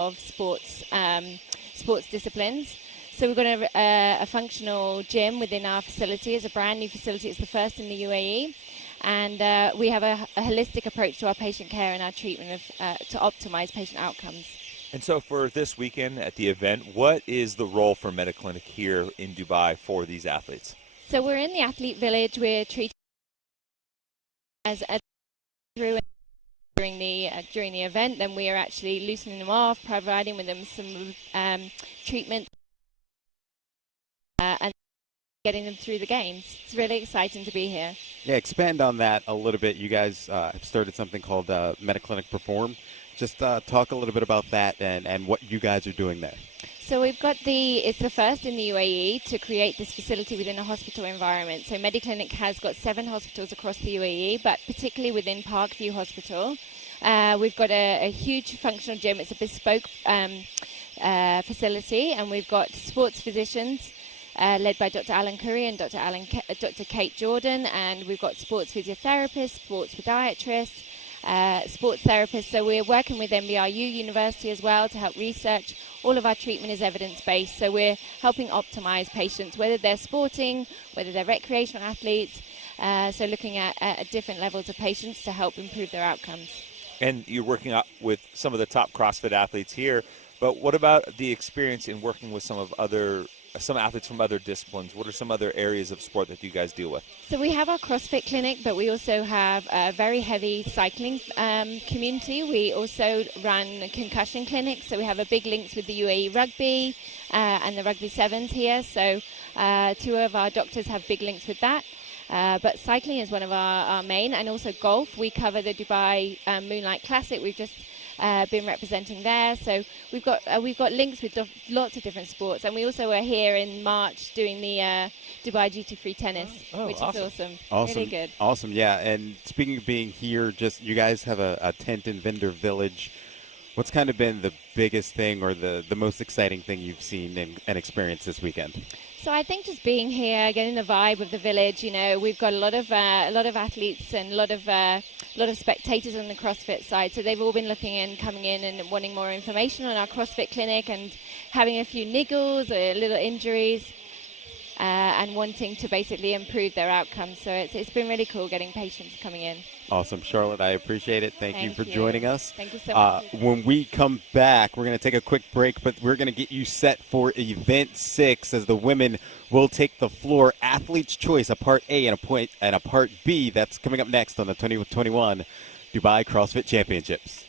of sports disciplines. So we've got a functional gym within our facility. It's a brand new facility. It's the first in the UAE. And we have a holistic approach to our patient care and our treatment to optimize patient outcomes. And so for this weekend at the event, what is the role for MediClinic here in Dubai for these athletes? So we're in the athlete village. We're treating as a during the event. Then we are actually loosening them off, providing with them some treatment, and getting them through the games. It's really exciting to be here. Yeah, expand on that a little bit. You guys have started something called MediClinic Perform. Just talk a little bit about that and what you guys are doing there. So we've got it's the first in the UAE to create this facility within a hospital environment. So MediClinic has got 7 hospitals across the UAE, but particularly within Parkview Hospital. We've got a huge functional gym. It's a bespoke facility, and we've got sports physicians led by Dr. Alan Curry and Dr. Kate Jordan, and we've got sports physiotherapists, sports podiatrists, sports therapists. So we're working with MBRU University as well to help research. All of our treatment is evidence-based, so we're helping optimize patients, whether they're sporting, whether they're recreational athletes, so looking at different levels of patients to help improve their outcomes. And you're working out with some of the top CrossFit athletes here, but what about the experience in working with some athletes from other disciplines? What are some other areas of sport that you guys deal with? So we have our CrossFit clinic, but we also have a very heavy cycling community. We also run concussion clinics, so we have a big links with the UAE Rugby and the Rugby Sevens here. So 2 of our doctors have big links with that. But cycling is one of our main, and also golf. We cover the Dubai Moonlight Classic. We've just been representing there, so we've got links with lots of different sports, and we also were here in March doing the Dubai GT3 tennis, which awesome. is awesome. Awesome, really good. Awesome, yeah. And speaking of being here, just you guys have a tent and vendor village. What's kind of been the biggest thing or the most exciting thing you've seen and experienced this weekend? So I think just being here, getting the vibe of the village. You know, we've got a lot of athletes and a lot of spectators on the CrossFit side. So they've all been looking and coming in and wanting more information on our CrossFit clinic and having a few niggles or little injuries and wanting to basically improve their outcomes. So it's been really cool getting patients coming in. Awesome, Charlotte. I appreciate it. Thank you for joining us. Thank you so much. When we come back, we're going to take a quick break, but we're going to get you set for Event 6 as the women will take the floor. Athlete's Choice, a Part A and a Part B. That's coming up next on the 2021 Dubai CrossFit Championships.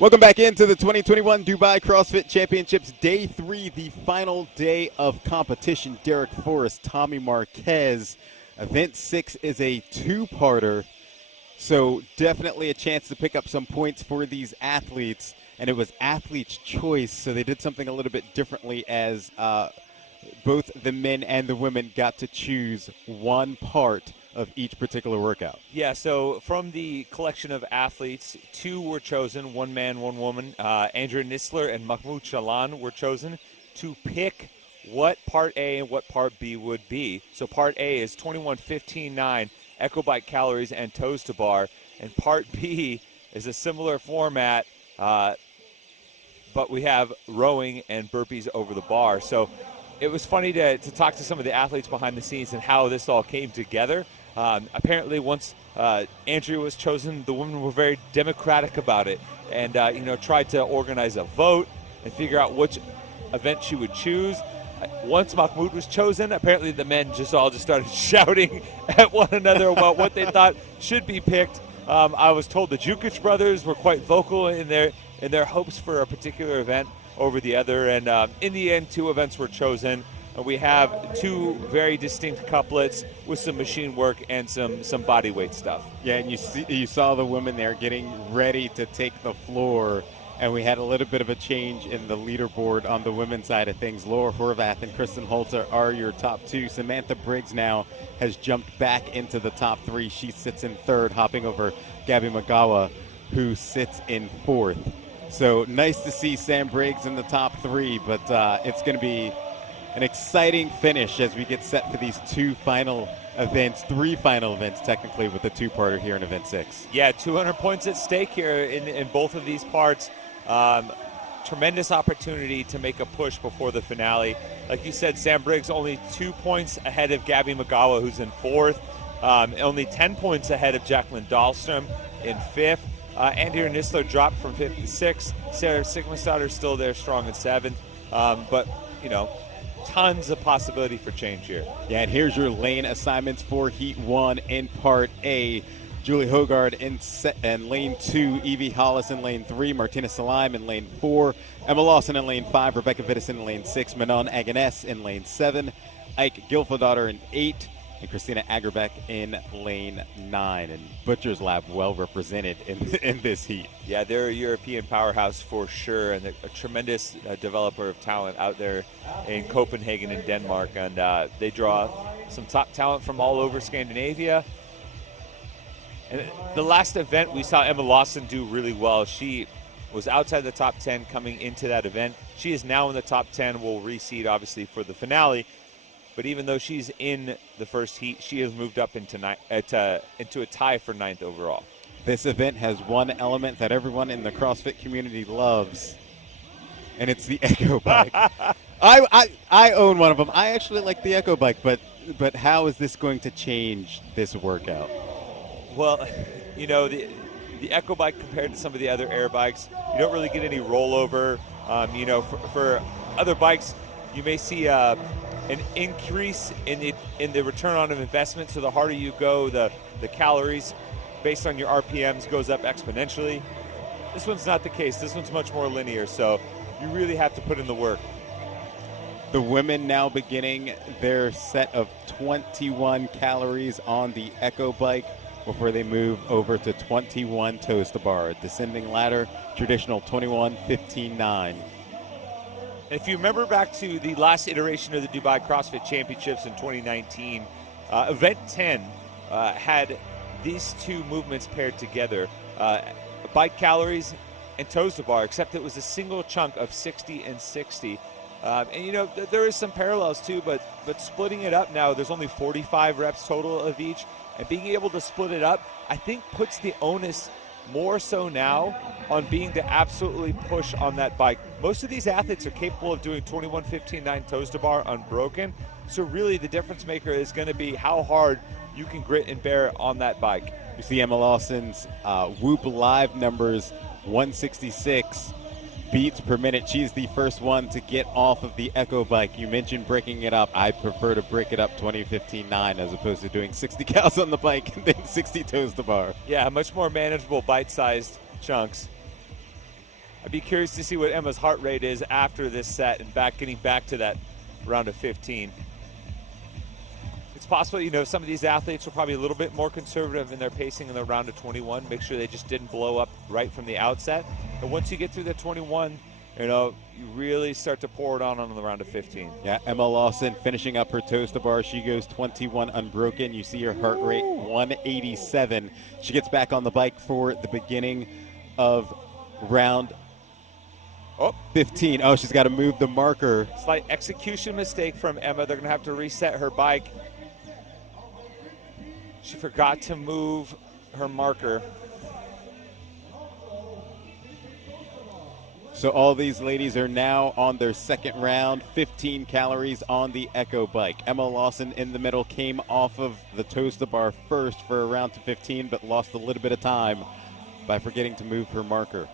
Welcome back into the 2021 Dubai CrossFit Championships, Day 3, the final day of competition. Derek Forrest, Tommy Marquez. Event 6 is a 2-parter, so definitely a chance to pick up some points for these athletes. And it was athlete's choice, so they did something a little bit differently as both the men and the women got to choose one part of each particular workout. Yeah, so from the collection of athletes, 2 were chosen, 1 man, 1 woman. Andrea Nisler and Mahmoud Shalan were chosen to pick what Part A and what Part B would be. So Part A is 21-15-9 Echo Bike calories and toes to bar, and Part B is a similar format, but we have rowing and burpees over the bar. So it was funny to talk to some of the athletes behind the scenes and how this all came together. Apparently, once Andrea was chosen, the women were very democratic about it. and tried to organize a vote and figure out which event she would choose. Once Mahmoud was chosen, apparently the men just started shouting at one another about what they thought should be picked. I was told the Jukic brothers were quite vocal in their hopes for a particular event over the other, and in the end, 2 events were chosen. We have 2 very distinct couplets with some machine work and some body weight stuff. Yeah, and you saw the women there getting ready to take the floor. And we had a little bit of a change in the leaderboard on the women's side of things. Laura Horvath and Kristen Holzer are your top 2. Samantha Briggs now has jumped back into the top 3. She sits in 3rd, hopping over Gabby Magawa, who sits in 4th. So nice to see Sam Briggs in the top 3, but it's going to be an exciting finish as we get set for these 2 final events, 3 final events technically, with the 2-parter here in event 6. Yeah, 200 points at stake here in both of these parts. Tremendous opportunity to make a push before the finale. Like you said, Sam Briggs only 2 points ahead of Gabby Magawa, who's in 4th. Only 10 points ahead of Jacqueline Dahlstrom in 5th. Andrea Nisler dropped from 5th to 6th. Sarah Sigmundstadter still there strong in 7th. But, tons of possibility for change here. Yeah, and here's your lane assignments for Heat 1 in Part A. Julie Hogard in lane 2, Evie Hollis in lane 3, Martina Salaim in lane 4, Emma Lawson in lane 5, Rebecca Vittison in lane 6, Manon Aganes in lane 7, Ike Gilfadaughter in 8, and Christina Agerbeck in lane 9. And Butcher's Lab well represented in this heat. Yeah, they're a European powerhouse for sure, and a tremendous developer of talent out there in Copenhagen and Denmark. And they draw some top talent from all over Scandinavia. And the last event, we saw Emma Lawson do really well. She was outside the top 10 coming into that event. She is now in the top 10, will reseed obviously for the finale. But even though she's in the first heat, she has moved up into a tie for 9th overall. This event has one element that everyone in the CrossFit community loves, and it's the Echo Bike. I own one of them. I actually like the Echo Bike, but how is this going to change this workout? Well, the Echo Bike compared to some of the other air bikes, you don't really get any rollover. For other bikes, you may see an increase in the return on investment. So the harder you go, the calories based on your RPMs goes up exponentially. This one's not the case. This one's much more linear. So you really have to put in the work. The women now beginning their set of 21 calories on the Echo Bike before they move over to 21 toes to bar. Descending ladder, traditional 21, 15, 9. If you remember back to the last iteration of the Dubai CrossFit Championships in 2019, Event 10 had these 2 movements paired together, bike calories and toes to bar, except it was a single chunk of 60 and 60. There is some parallels too, but splitting it up now, there's only 45 reps total of each. And being able to split it up, I think, puts the onus more so now on being to absolutely push on that bike. Most of these athletes are capable of doing 21, 15, 9 toes to bar unbroken. So really the difference maker is going to be how hard you can grit and bear on that bike. You see Emma Lawson's Whoop Live numbers, 166 beats per minute. She's the first one to get off of the Echo Bike. You mentioned breaking it up. I prefer to break it up 20, 15, 9 as opposed to doing 60 cals on the bike and then 60 toes to bar. Yeah, much more manageable bite-sized chunks. I'd be curious to see what Emma's heart rate is after this set and getting back to that round of 15. It's possible, some of these athletes were probably a little bit more conservative in their pacing in the round of 21, make sure they just didn't blow up right from the outset. But once you get through the 21, you really start to pour it on the round of 15. Yeah, Emma Lawson finishing up her toes to bar. She goes 21 unbroken. You see her heart rate 187. She gets back on the bike for the beginning of round 15. Oh, she's got to move the marker. Slight execution mistake from Emma. They're going to have to reset her bike. She forgot to move her marker. So all these ladies are now on their second round, 15 calories on the Echo Bike. Emma Lawson in the middle came off of the toes to bar first for a round to 15, but lost a little bit of time by forgetting to move her marker.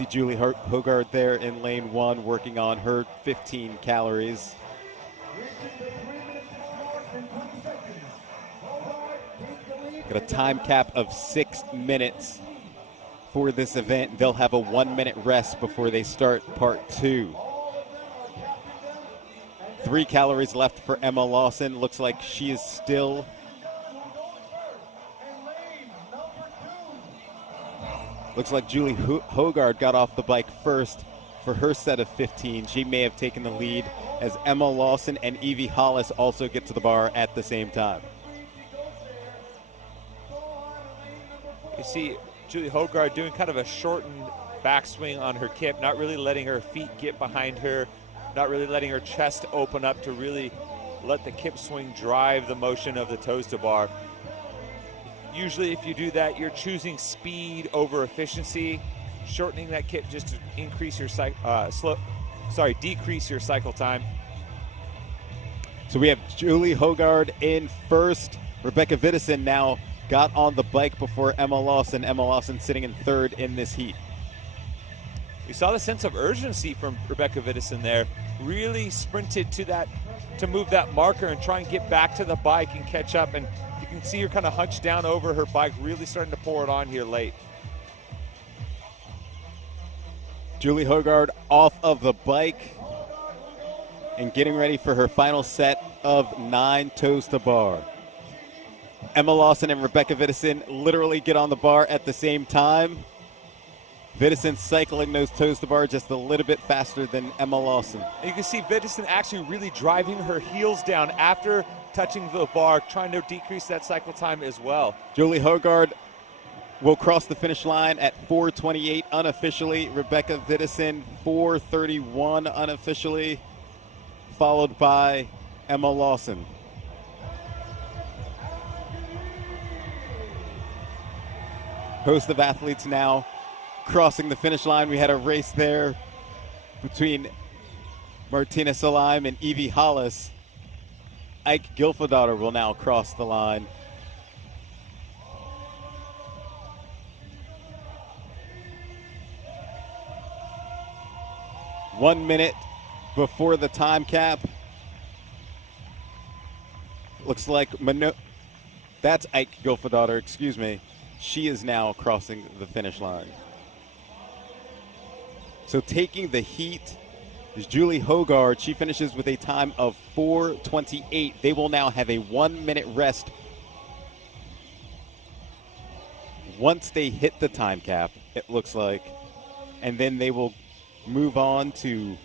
See Julie Hogard there in lane 1 working on her 15 calories. Got a time cap of 6 minutes for this event. They'll have a 1-minute rest before they start part 2. 3 calories left for Emma Lawson. Looks like she is still looks like Julie Hogard got off the bike first for her set of 15. She may have taken the lead as Emma Lawson and Evie Hollis also get to the bar at the same time. You see Julie Hogard doing kind of a shortened backswing on her kip, not really letting her feet get behind her, not really letting her chest open up to really let the kip swing drive the motion of the toes to bar. Usually if you do that, you're choosing speed over efficiency, shortening that kip just to increase your decrease your cycle time. So we have Julie Hogard in first. Rebecca Vidison now got on the bike before Emma Lawson. Emma Lawson sitting in third in this heat. We saw the sense of urgency from Rebecca Vidison there. Really sprinted to move that marker and try and get back to the bike and catch up. And you can see her kind of hunched down over her bike, really starting to pour it on here late. Julie Hogard off of the bike and getting ready for her final set of 9 toes to bar. Emma Lawson and Rebecca Vidison literally get on the bar at the same time. Vidison cycling those toes to bar just a little bit faster than Emma Lawson. And you can see Vidison actually really driving her heels down after touching the bar, trying to decrease that cycle time as well. Julie Hogard will cross the finish line at 4:28 unofficially. Rebecca Vidison 4:31 unofficially, followed by Emma Lawson. Host of athletes now crossing the finish line. We had a race there between Martina Salaim and Evie Hollis. Ike Gilfadottir will now cross the line. One minute before the time cap. Looks like that's Ike Gilfadottir, excuse me. She is now crossing the finish line. So taking the heat is Julie Hogard. She finishes with a time of 4:28. They will now have a 1-minute rest once they hit the time cap, it looks like. And then they will move on to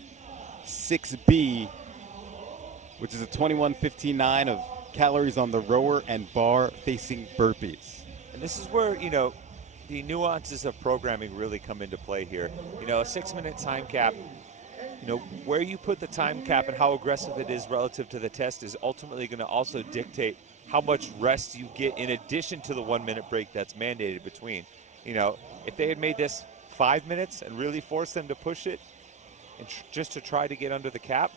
6B, which is a 21:59 of calories on the rower and bar facing burpees. And this is where, the nuances of programming really come into play here. A 6-minute time cap, where you put the time cap and how aggressive it is relative to the test is ultimately going to also dictate how much rest you get in addition to the 1-minute break that's mandated between. If they had made this 5 minutes and really forced them to push it and just to try to get under the cap,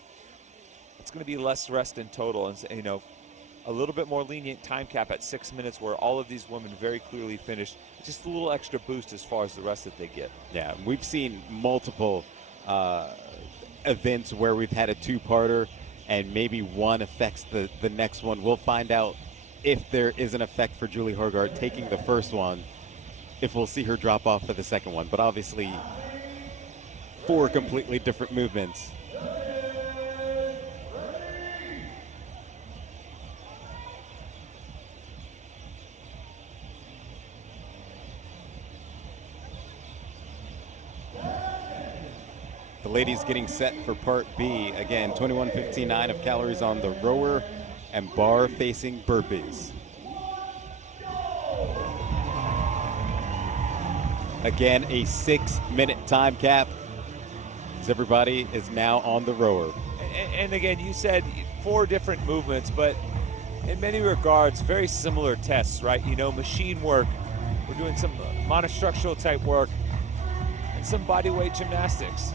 it's going to be less rest in total. And, a little bit more lenient time cap at 6 minutes where all of these women very clearly finished. Just a little extra boost as far as the rest that they get. Yeah, we've seen multiple events where we've had a two-parter and maybe one affects the next one. We'll find out if there is an effect for Julie Hogard taking the first one, if we'll see her drop off for the second one. But obviously, 4 completely different movements. The ladies getting set for part B. Again, 21:59 of calories on the rower and bar facing burpees. Again, a 6-minute time cap as everybody is now on the rower. And again, you said 4 different movements, but in many regards, very similar tests, right? Machine work. We're doing some monostructural type work and some body weight gymnastics.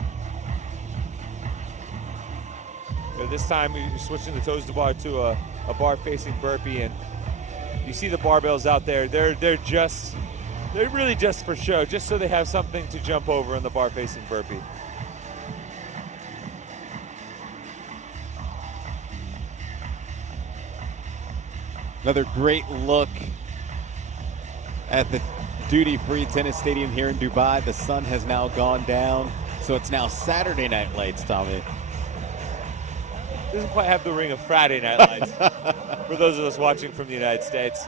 But this time we're switching the toes to bar to a bar facing burpee, and you see the barbells out there. They're just They're really just for show, just so they have something to jump over in the bar facing burpee. Another great look at the duty-free tennis stadium here in Dubai. The sun has now gone down, so it's now Saturday night lights, Tommy. Doesn't quite have the ring of Friday night lights for those of us watching from the United States.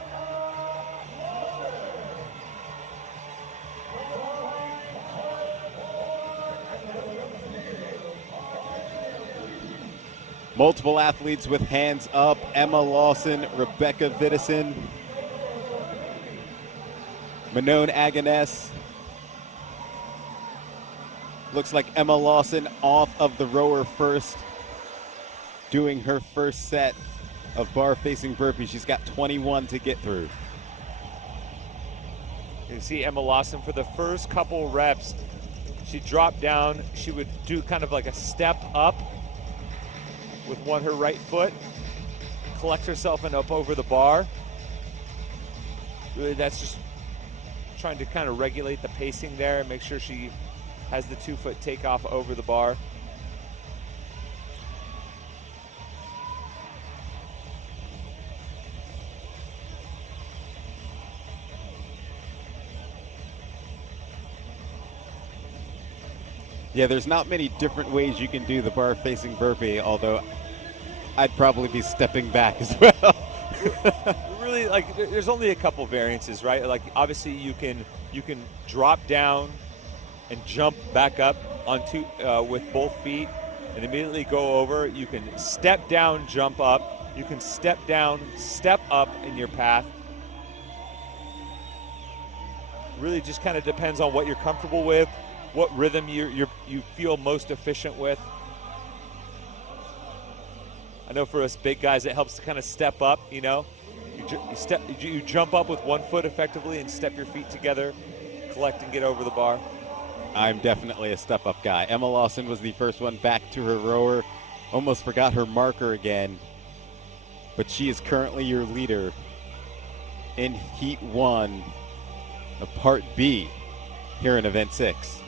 Multiple athletes with hands up. Emma Lawson, Rebecca Vidison, Manon Agones. Looks like Emma Lawson off of the rower first, doing her first set of bar-facing burpees. She's got 21 to get through. You see Emma Lawson for the first couple reps. She dropped down. She would do kind of like a step up with her right foot, collect herself and up over the bar. Really, that's just trying to kind of regulate the pacing there and make sure she has the 2-foot takeoff over the bar. Yeah, there's not many different ways you can do the bar-facing burpee, although I'd probably be stepping back as well. Really, like, there's only a couple variances, right? Like, obviously you can drop down and jump back up onto with both feet and immediately go over. You can step down, jump up. You can step down, step up in your path. Really just kind of depends on what you're comfortable with, what rhythm you feel most efficient with. I know for us big guys, it helps to kind of step up, you know. You jump up with one foot effectively and step your feet together, collect and get over the bar. I'm definitely a step-up guy. Emma Lawson was the first one back to her rower. Almost forgot her marker again, but she is currently your leader in Heat 1 of Part B here in Event 6.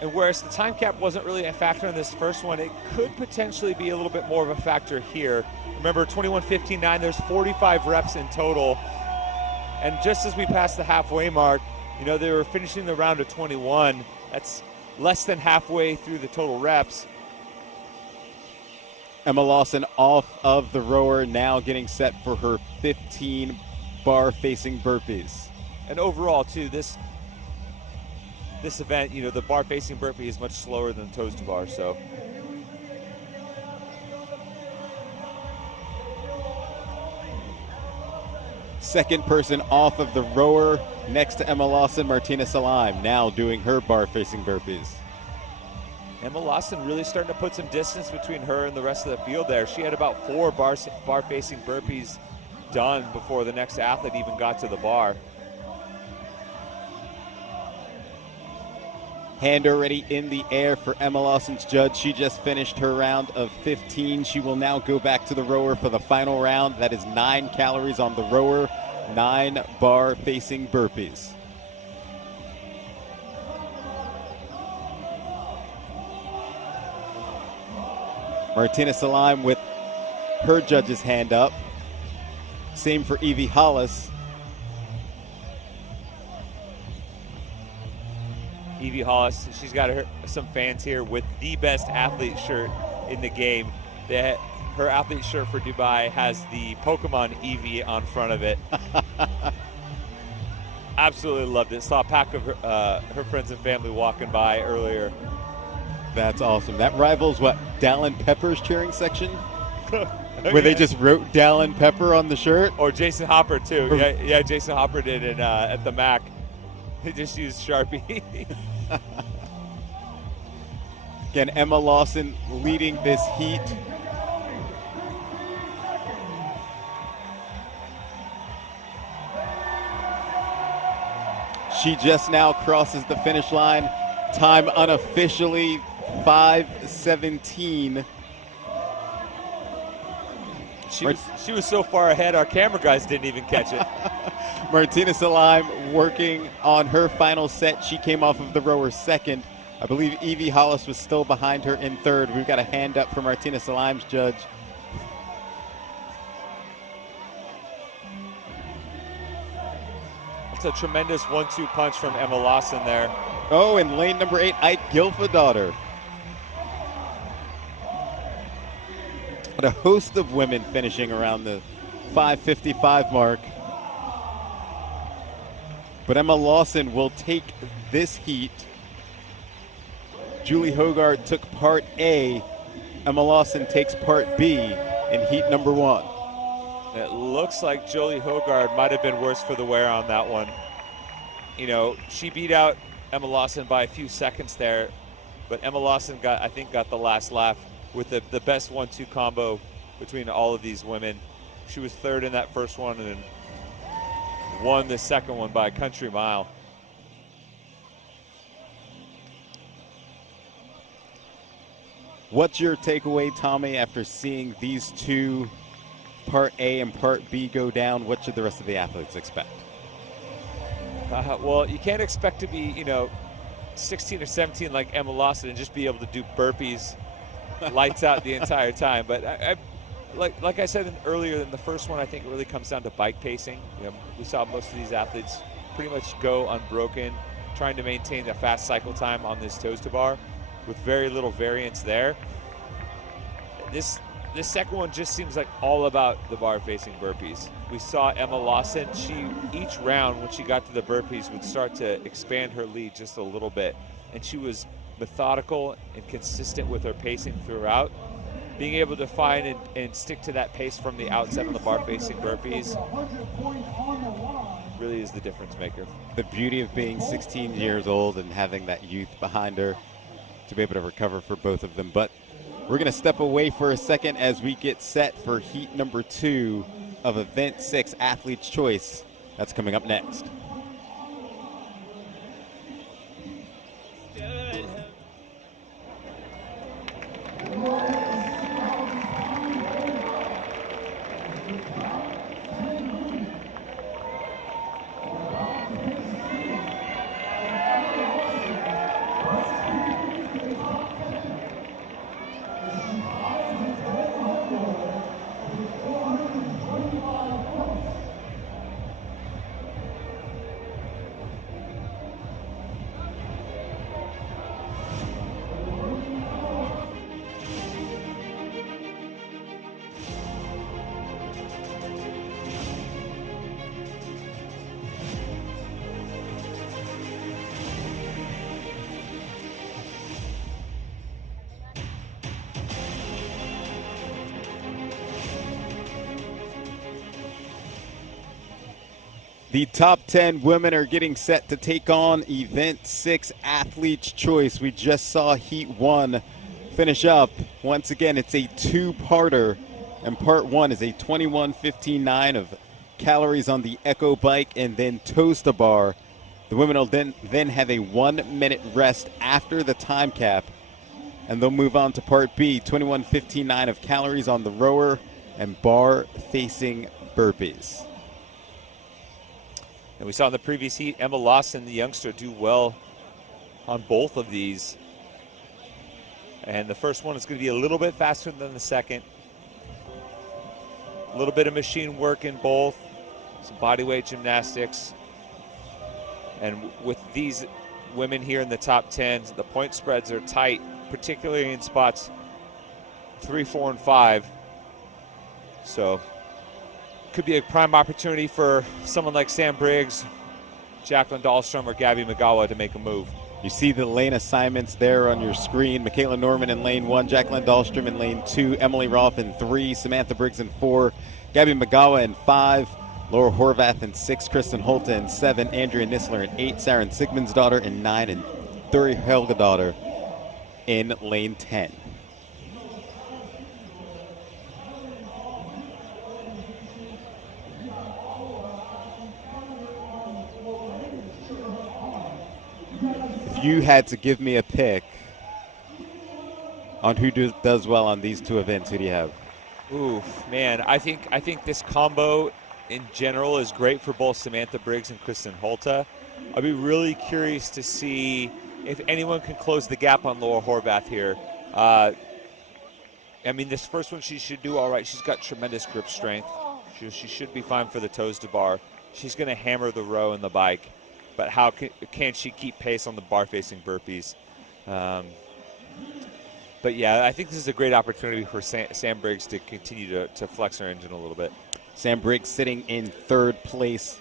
And whereas the time cap wasn't really a factor in this first one, it could potentially be a little bit more of a factor here. Remember, 21:15.9, there's 45 reps in total. And just as we passed the halfway mark, you know, they were finishing the round at 21. That's less than halfway through the total reps. Emma Lawson off of the rower, now getting set for her 15 bar-facing burpees. And overall, too, this event, you know, the bar-facing burpee is much slower than the toes to bar, so. Second person off of the rower next to Emma Lawson, Martina Salaim, now doing her bar-facing burpees. Emma Lawson really starting to put some distance between her and the rest of the field there. She had about 4 bar-facing burpees done before the next athlete even got to the bar. Hand already in the air for Emma Lawson's judge. She just finished her round of 15. She will now go back to the rower for the final round. That is 9 calories on the rower, 9 bar-facing burpees. Martina Salaim with her judge's hand up. Same for Evie Hollis. Evie Hollis, she's got some fans here with the best athlete shirt in the game. Her athlete shirt for Dubai has the Pokemon Eevee on front of it. Absolutely loved it. Saw a pack of her friends and family walking by earlier. That's awesome. That rivals what, Dallin Pepper's cheering section? Where they just wrote Dallin Pepper on the shirt? Or Jason Hopper, too. Yeah, Jason Hopper did it at the MAC. He just used Sharpie. Again, Emma Lawson leading this heat. She just now crosses the finish line. Time unofficially 5:17. She was so far ahead, our camera guys didn't even catch it. Martina Salim working on her final set. She came off of the rower second. I believe Evie Hollis was still behind her in third. We've got a hand up for Martina Salim's judge. It's a tremendous 1-2 punch from Emma Lawson there. Oh, in lane number 8, Ike Gilfadaughter. But a host of women finishing around the 5:55 mark. But Emma Lawson will take this heat. Julie Hogard took part A. Emma Lawson takes part B in heat number 1. It looks like Julie Hogard might have been worse for the wear on that one. You know, she beat out Emma Lawson by a few seconds there, but Emma Lawson got the last laugh with the best 1-2 combo between all of these women. She was third in that first one and won the second one by a country mile. What's your takeaway, Tommy, after seeing these two, Part A and Part B, go down? What should the rest of the athletes expect? Well, you can't expect to be, 16 or 17 like Emma Lawson and just be able to do burpees lights out the entire time. But like I said earlier in the first one, I think it really comes down to bike pacing. We saw most of these athletes pretty much go unbroken, trying to maintain a fast cycle time on this toes to bar with very little variance there. This second one just seems like all about the bar facing burpees. We saw Emma Lawson, each round when she got to the burpees would start to expand her lead just a little bit. And she was methodical and consistent with her pacing throughout. Being able to find and stick to that pace from the outset on the bar facing burpees really is the difference maker. The beauty of being 16 years old and having that youth behind her to be able to recover for both of them. But we're going to step away for a second as we get set for heat number 2 of Event 6, Athlete's Choice. That's coming up next. The top 10 women are getting set to take on Event 6, Athlete's Choice. We just saw Heat 1 finish up. Once again, it's a two-parter, and Part 1 is a 21:15.9 of calories on the Echo bike and then toes to bar. The women will then have a 1-minute rest after the time cap, and they'll move on to Part B, 21:15.9 of calories on the rower and bar-facing burpees. And we saw in the previous heat, Emma Lawson, the youngster, do well on both of these. And the first one is going to be a little bit faster than the second. A little bit of machine work in both, some bodyweight gymnastics. And with these women here in the top 10, the point spreads are tight, particularly in spots 3, 4, and 5. So could be a prime opportunity for someone like Sam Briggs, Jacqueline Dahlstrom, or Gabby Magawa to make a move. You see the lane assignments there on your screen. Michaela Norman in lane 1, Jacqueline Dahlstrom in lane 2, Emily Roth in 3, Samantha Briggs in 4, Gabby Magawa in 5, Laura Horvath in 6, Kristen Holta in 7, Andrea Nissler in 8, Saren Sigmundsdottir in 9, and Thuri Helgadottir in lane 10. If you had to give me a pick on who does well on these two events, who do you have? Ooh, man, I think this combo in general is great for both Samantha Briggs and Kristen Holta. I'll be really curious to see if anyone can close the gap on Laura Horvath here. I mean, this first one she should do all right. She's got tremendous grip strength. She should be fine for the toes to bar. She's going to hammer the row and the bike, but how can she keep pace on the bar-facing burpees? But yeah, I think this is a great opportunity for Sam Briggs to continue to flex her engine a little bit. Sam Briggs sitting in third place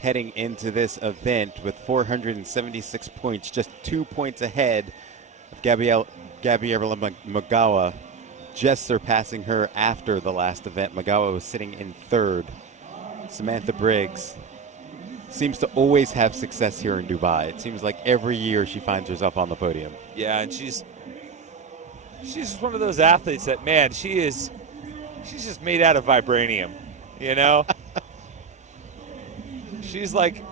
heading into this event with 476 points, just 2 points ahead of Gabriela Magawa, just surpassing her after the last event. Magawa was sitting in third. Samantha Briggs seems to always have success here in Dubai. It seems like every year she finds herself on the podium. Yeah, and she's just one of those athletes that, man, she's just made out of vibranium, you know? She's like,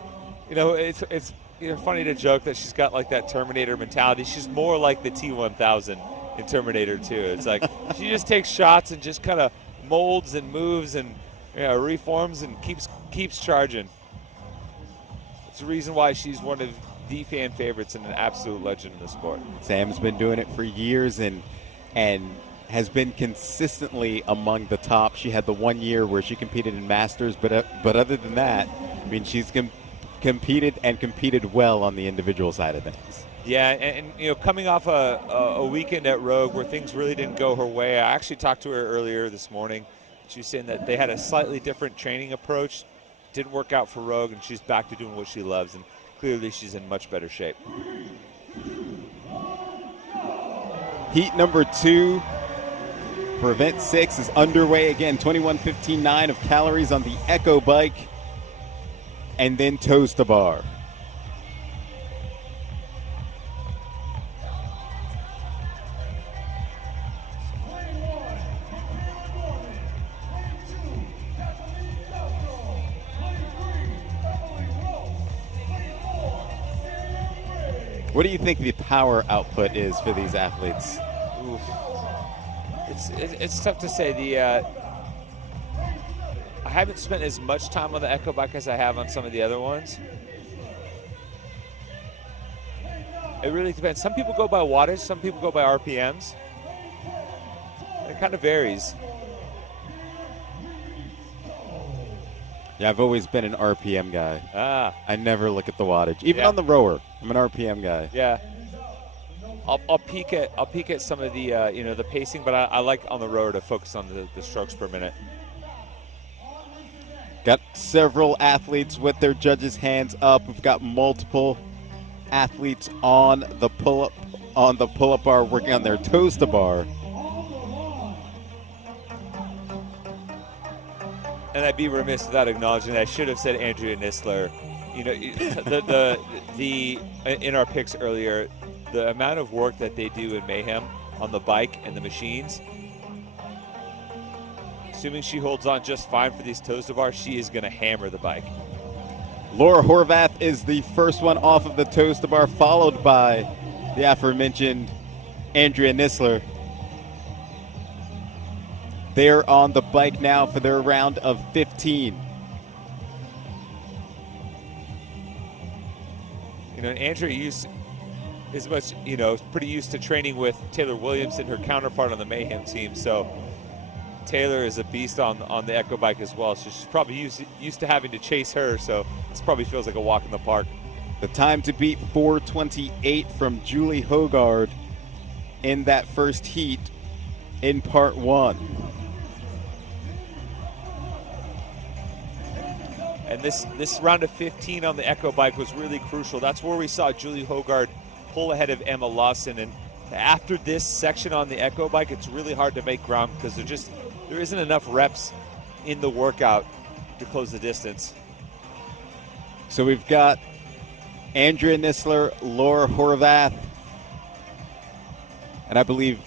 you know, it's funny to joke that she's got like that Terminator mentality. She's more like the T-1000 in Terminator 2. It's like she just takes shots and just kind of molds and moves and reforms and keeps charging. It's the reason why she's one of the fan favorites and an absolute legend in the sport. Sam's been doing it for years and has been consistently among the top. She had the 1 year where she competed in Masters, but other than that, I mean, she's competed well on the individual side of things. Yeah, and you know, coming off a weekend at Rogue where things really didn't go her way, I actually talked to her earlier this morning. She was saying that they had a slightly different training approach. Didn't work out for Rogue, and she's back to doing what she loves, and clearly she's in much better shape. Heat number 2 for event 6 is underway again. 21:15.9 of calories on the Echo bike, and then toes to bar. What do you think the power output is for these athletes? Oof. It's tough to say. I haven't spent as much time on the Echo bike as I have on some of the other ones. It really depends. Some people go by wattage, some people go by RPMs. It kind of varies. Yeah, I've always been an RPM guy. I never look at the wattage. Even Yeah. on the rower, I'm an RPM guy. Yeah. I'll peek at some of the the pacing, but I like on the rower to focus on the strokes per minute. Got several athletes with their judges' hands up. We've got multiple athletes on the pull-up bar working on their toes to bar. And I'd be remiss without acknowledging that I should have said Andrea Nisler. You know, the in our picks earlier, the amount of work that they do in Mayhem on the bike and the machines. Assuming she holds on just fine for these toes to bar, she is going to hammer the bike. Laura Horvath is the first one off of the toes to bar, followed by the aforementioned Andrea Nisler. They're on the bike now for their round of 15. You know, and Andrea is much, pretty used to training with Taylor Williamson, her counterpart on the Mayhem team. So Taylor is a beast on the Echo bike as well. So she's probably used to having to chase her. So this probably feels like a walk in the park. The time to beat 4:28 from Julie Hogard in that first heat in part 1. And this round of 15 on the Echo bike was really crucial. That's where we saw Julie Hogard pull ahead of Emma Lawson. And after this section on the Echo bike, it's really hard to make ground because there isn't enough reps in the workout to close the distance. So we've got Andrea Nisler, Laura Horvath, and I believe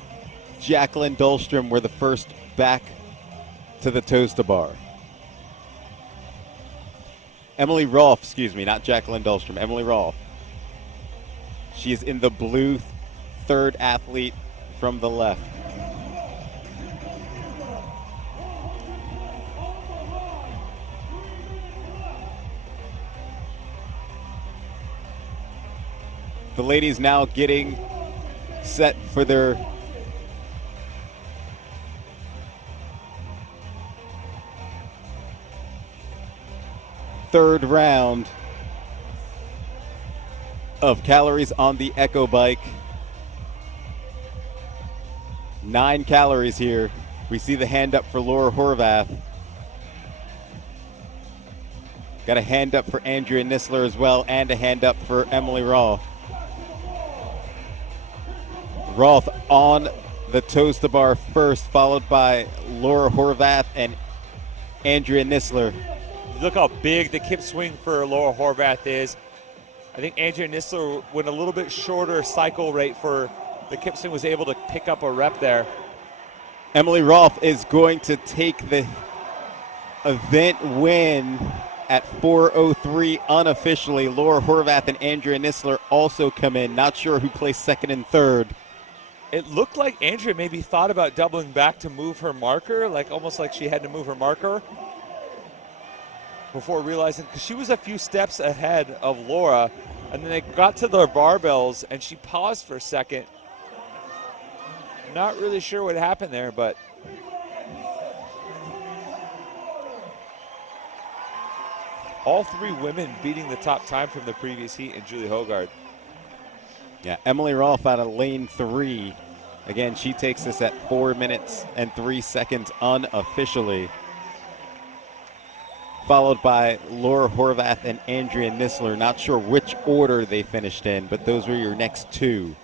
Jacqueline Dahlstrom were the first back to the toes to bar. Emily Rolfe, not Jacqueline Dahlstrom, Emily Rolfe. She is in the blue, third athlete from the left. The ladies now getting set for their third round of calories on the Echo Bike. 9 calories here. We see the hand up for Laura Horvath. Got a hand up for Andrea Nisler as well, and a hand up for Emily Rolfe. Rolfe on the toes to bar first, followed by Laura Horvath and Andrea Nisler. Look how big the kip swing for Laura Horvath is. I think Andrea Nisler went a little bit shorter cycle rate for the kip swing, was able to pick up a rep there. Emily Rolfe is going to take the event win at 4:03 unofficially. Laura Horvath and Andrea Nisler also come in. Not sure who placed second and third. It looked like Andrea maybe thought about doubling back to move her marker, like almost like she had to move her marker before realizing, because she was a few steps ahead of Laura, and then they got to their barbells and she paused for a second. Not really sure what happened there, but all 3 women beating the top time from the previous heat in Julie Hogard. Yeah, Emily Rolfe out of lane 3. Again, she takes this at 4 minutes and 3 seconds unofficially. Followed by Laura Horvath and Andrea Nisler. Not sure which order they finished in, but those were your next 2.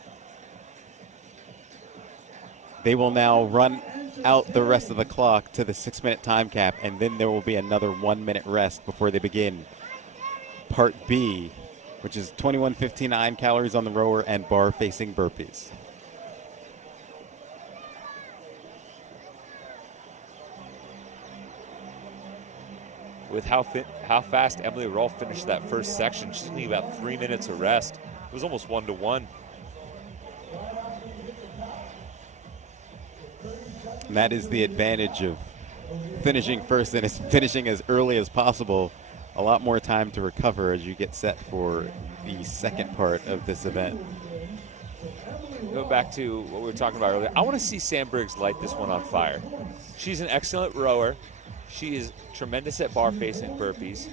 They will now run out the rest of the clock to the 6-minute time cap, and then there will be another 1-minute rest before they begin Part B, which is 21:59 calories on the rower and bar-facing burpees. With how fast Emily Rolfe finished that first section, she's needing about 3 minutes of rest. It was almost 1-to-1. And that is the advantage of finishing first and finishing as early as possible. A lot more time to recover as you get set for the second part of this event. Go back to what we were talking about earlier. I want to see Sam Briggs light this one on fire. She's an excellent rower. She is tremendous at bar facing burpees.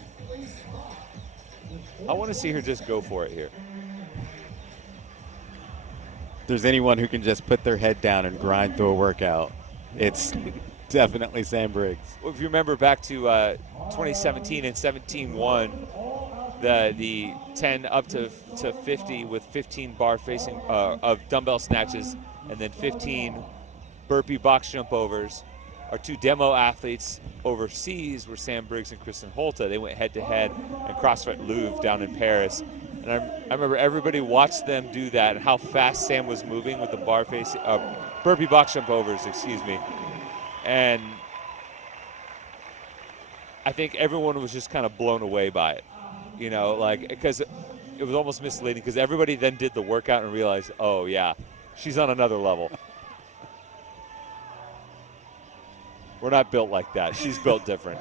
I want to see her just go for it here. If there's anyone who can just put their head down and grind through a workout, it's definitely Sam Briggs. Well, if you remember back to 2017 and 17-1, the 10 up to 50 with 15 bar facing of dumbbell snatches and then 15 burpee box jump overs. Our 2 demo athletes overseas were Sam Briggs and Kristen Holta. They went head-to-head in CrossFit Louvre down in Paris. And I remember everybody watched them do that and how fast Sam was moving with the bar facing, burpee box jump overs, excuse me. And I think everyone was just kind of blown away by it, you know, like, because it was almost misleading because everybody then did the workout and realized, oh yeah, she's on another level. We're not built like that. She's built different.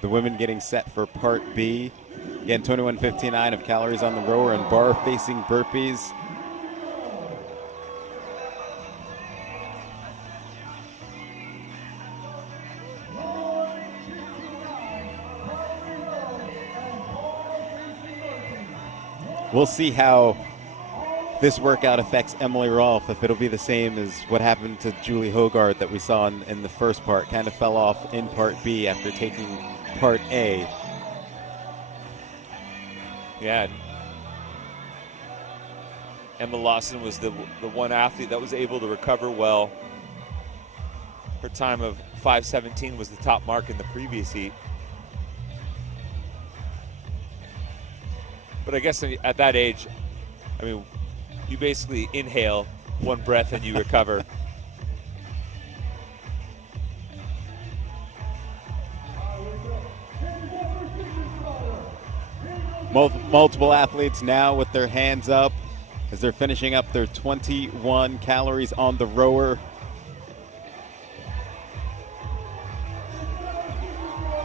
The women getting set for Part B. Again, 21:59 of calories on the rower and bar-facing burpees. We'll see how this workout affects Emily Rolfe, if it'll be the same as what happened to Julie Hogard that we saw in the first part. Kind of fell off in Part B after taking Part A. Yeah. Emma Lawson was the one athlete that was able to recover well. Her time of 5:17 was the top mark in the previous heat. But I guess at that age, I mean, you basically inhale one breath and you recover. Multiple athletes now with their hands up as they're finishing up their 21 calories on the rower.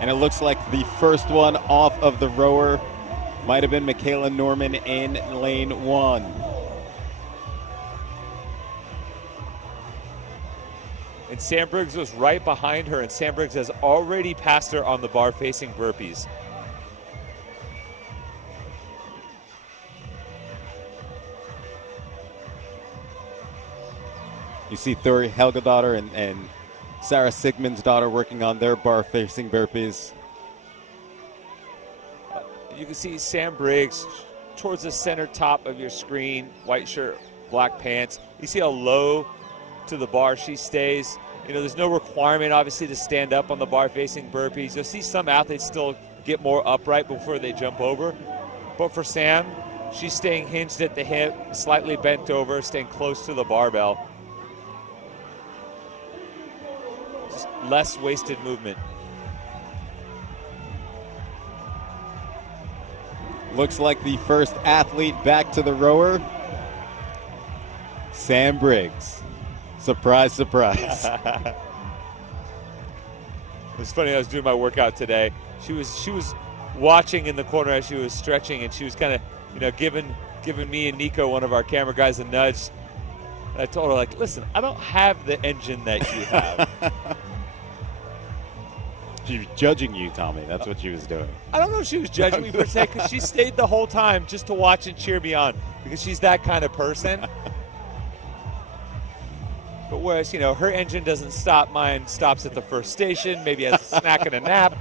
And it looks like the first one off of the rower might have been Michaela Norman in lane 1. And Sam Briggs was right behind her, and Sam Briggs has already passed her on the bar-facing burpees. You see Thuri Helgadottir and Sarah Sigmundsdottir working on their bar-facing burpees. You can see Sam Briggs towards the center top of your screen, white shirt, black pants. You see how low to the bar she stays. You know, there's no requirement, obviously, to stand up on the bar-facing burpees. You'll see some athletes still get more upright before they jump over. But for Sam, she's staying hinged at the hip, slightly bent over, staying close to the barbell. Just less wasted movement. Looks like the first athlete back to the rower, Sam Briggs. Surprise, surprise. It was funny, I was doing my workout today. She was watching in the corner as she was stretching, and she was kind of, you know, giving me and Nico, one of our camera guys, a nudge. And I told her, like, listen, I don't have the engine that you have. She was judging you, Tommy. That's what she was doing. I don't know if she was judging me per se, because she stayed the whole time just to watch and cheer me on, because she's that kind of person. But whereas, you know, her engine doesn't stop, mine stops at the first station, maybe has a snack and a nap,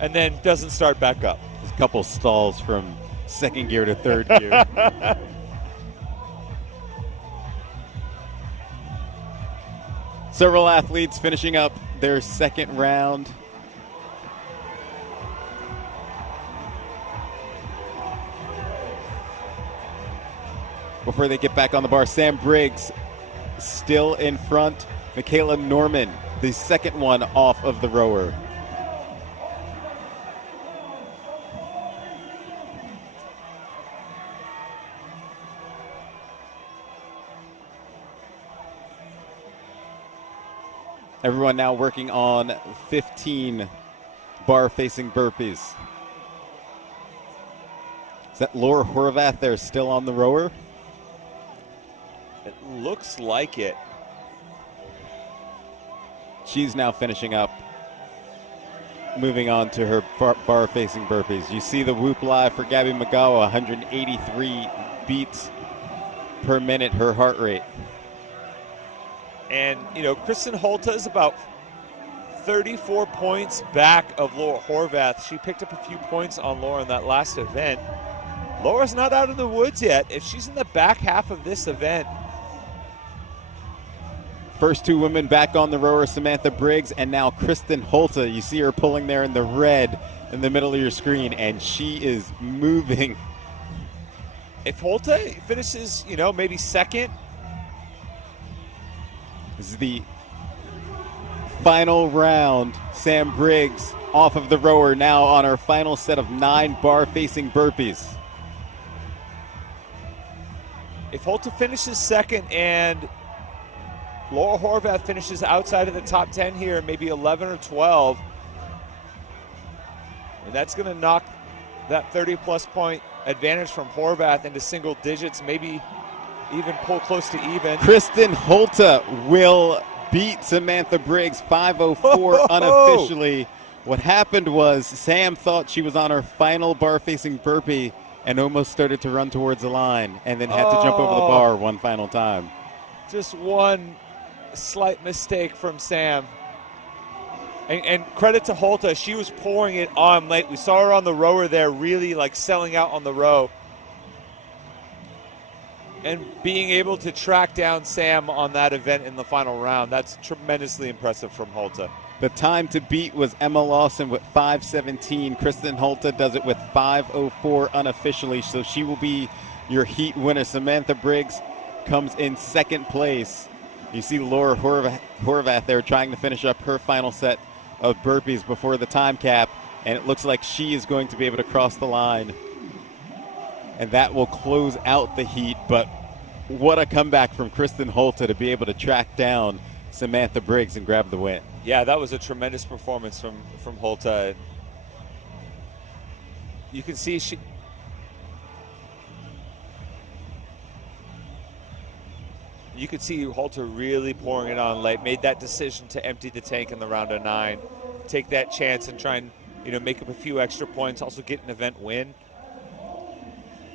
and then doesn't start back up. There's a couple stalls from second gear to third gear. Several athletes finishing up their second round. Before they get back on the bar, Sam Briggs still in front. Michaela Norman, the second one off of the rower. Everyone now working on 15 bar-facing burpees. Is that Laura Horvath there still on the rower? It looks like it. She's now finishing up, moving on to her bar-facing burpees. You see the Whoop Live for Gabby Magawa, 183 beats per minute, her heart rate. And, you know, Kristen Holta is about 34 points back of Laura Horvath. She picked up a few points on Laura in that last event. Laura's not out of the woods yet. If she's in the back half of this event. First two women back on the rower, Samantha Briggs and now Kristen Holta. You see her pulling there in the red in the middle of your screen, and she is moving. If Holta finishes, you know, maybe second. This is the final round. Sam Briggs off of the rower now on her final set of 9 bar-facing burpees. If Holta finishes second and Laura Horvath finishes outside of the top 10 here, maybe 11 or 12, and that's going to knock that 30-plus point advantage from Horvath into single digits, maybe even pull close to even. Kristen Holta will beat Samantha Briggs 5:04 unofficially. What happened was Sam thought she was on her final bar-facing burpee and almost started to run towards the line and then had to jump over the bar one final time. Just one slight mistake from Sam. And credit to Holta, she was pouring it on late. We saw her on the rower there really like selling out on the row. And being able to track down Sam on that event in the final round, that's tremendously impressive from Holta. The time to beat was Emma Lawson with 5:17. Kristen Holta does it with 5:04 unofficially, so she will be your heat winner. Samantha Briggs comes in second place. You see Laura Horvath there trying to finish up her final set of burpees before the time cap, and it looks like she is going to be able to cross the line. And that will close out the heat, but what a comeback from Kristen Holta to be able to track down Samantha Briggs and grab the win. Yeah, that was a tremendous performance from Holta. You can see you could see Holta really pouring it on late. Made that decision to empty the tank in the round of 9, take that chance and try and make up a few extra points. Also get an event win.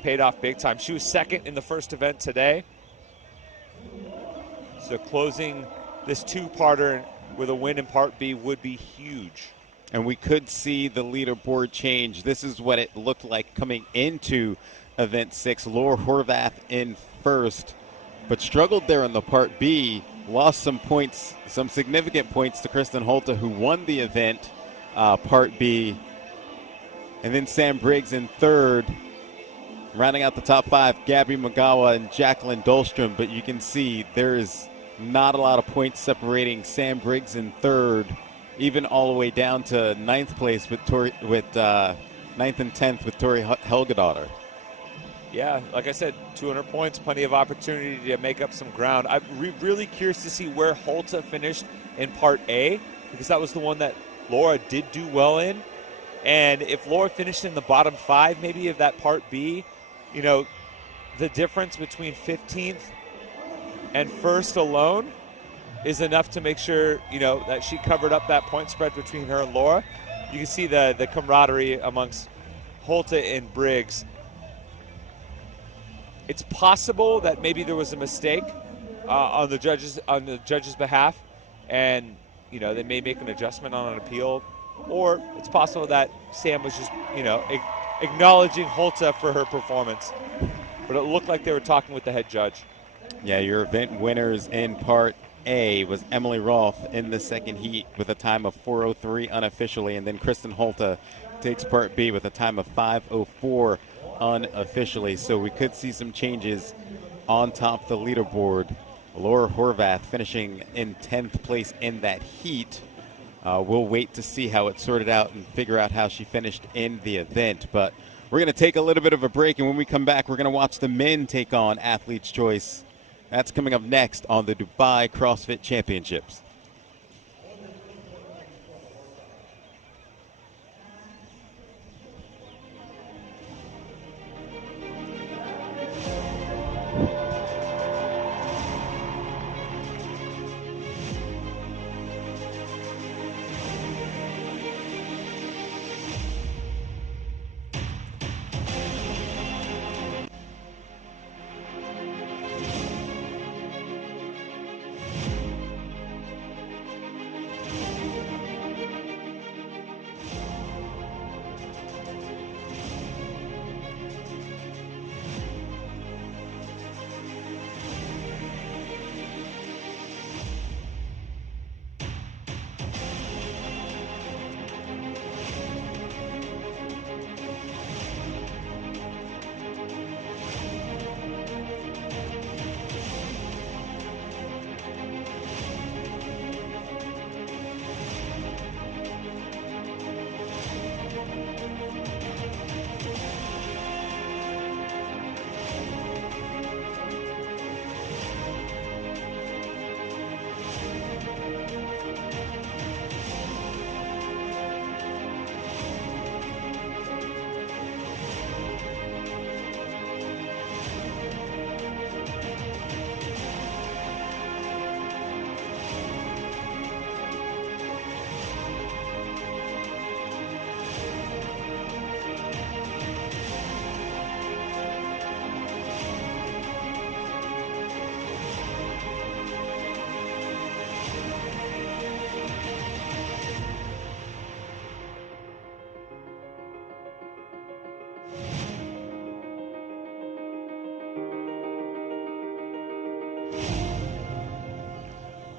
Paid off big time. She was second in the first event today. So closing this 2-parter with a win in Part B would be huge. And we could see the leaderboard change. This is what it looked like coming into Event 6. Laura Horvath in first, but struggled there in the Part B. Lost some points, some significant points to Kristen Holta, who won the event, Part B. And then Sam Briggs in third. Rounding out the top 5, Gabby Magawa and Jacqueline Dahlstrom. But you can see there is not a lot of points separating Sam Briggs in third, even all the way down to 9th place with 9th and 10th with Tori Helgadottir. Yeah, like I said, 200 points, plenty of opportunity to make up some ground. I'm really curious to see where Holta finished in Part A, because that was the one that Laura did do well in. And if Laura finished in the bottom 5 maybe of that Part B, the difference between 15th and first alone is enough to make sure, that she covered up that point spread between her and Laura. You can see the camaraderie amongst Holta and Briggs. It's possible that maybe there was a mistake on the judges' behalf, and they may make an adjustment on an appeal, or it's possible that Sam was just acknowledging Holta for her performance. But it looked like they were talking with the head judge. Yeah, your event winners in Part A was Emily Roth in the second heat with a time of 4:03 unofficially, and then Kristen Holta takes Part B with a time of 5:04 unofficially. So we could see some changes on top of the leaderboard. Laura Horvath finishing in 10th place in that heat. We'll wait to see how it's sorted out and figure out how she finished in the event. But we're going to take a little bit of a break, and when we come back, we're going to watch the men take on Athlete's Choice. That's coming up next on the Dubai CrossFit Championships.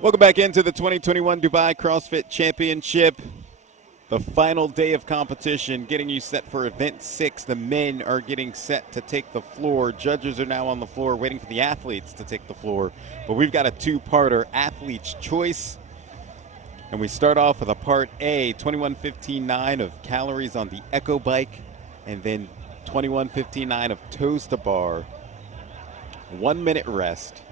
Welcome back into the 2021 Dubai CrossFit Championship. The final day of competition, getting you set for Event 6. The men are getting set to take the floor. Judges are now on the floor waiting for the athletes to take the floor. But we've got a 2-parter, Athlete's Choice. And we start off with a Part A, 21:15.9 of calories on the Echo Bike, and then 21:15.9 of toes to bar. 1 minute rest.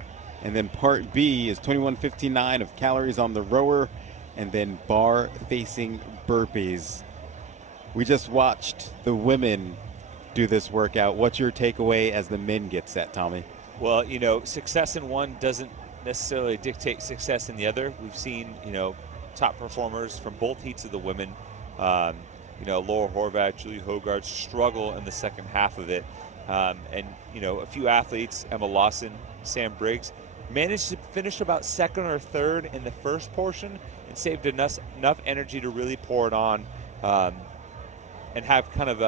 And then Part B is 21:59 of calories on the rower, and then bar-facing burpees. We just watched the women do this workout. What's your takeaway as the men get set, Tommy? Well, success in one doesn't necessarily dictate success in the other. We've seen, top performers from both heats of the women, Laura Horvath, Julie Hogard struggle in the second half of it. And a few athletes, Emma Lawson, Sam Briggs, managed to finish about second or third in the first portion and saved enough energy to really pour it on and have kind of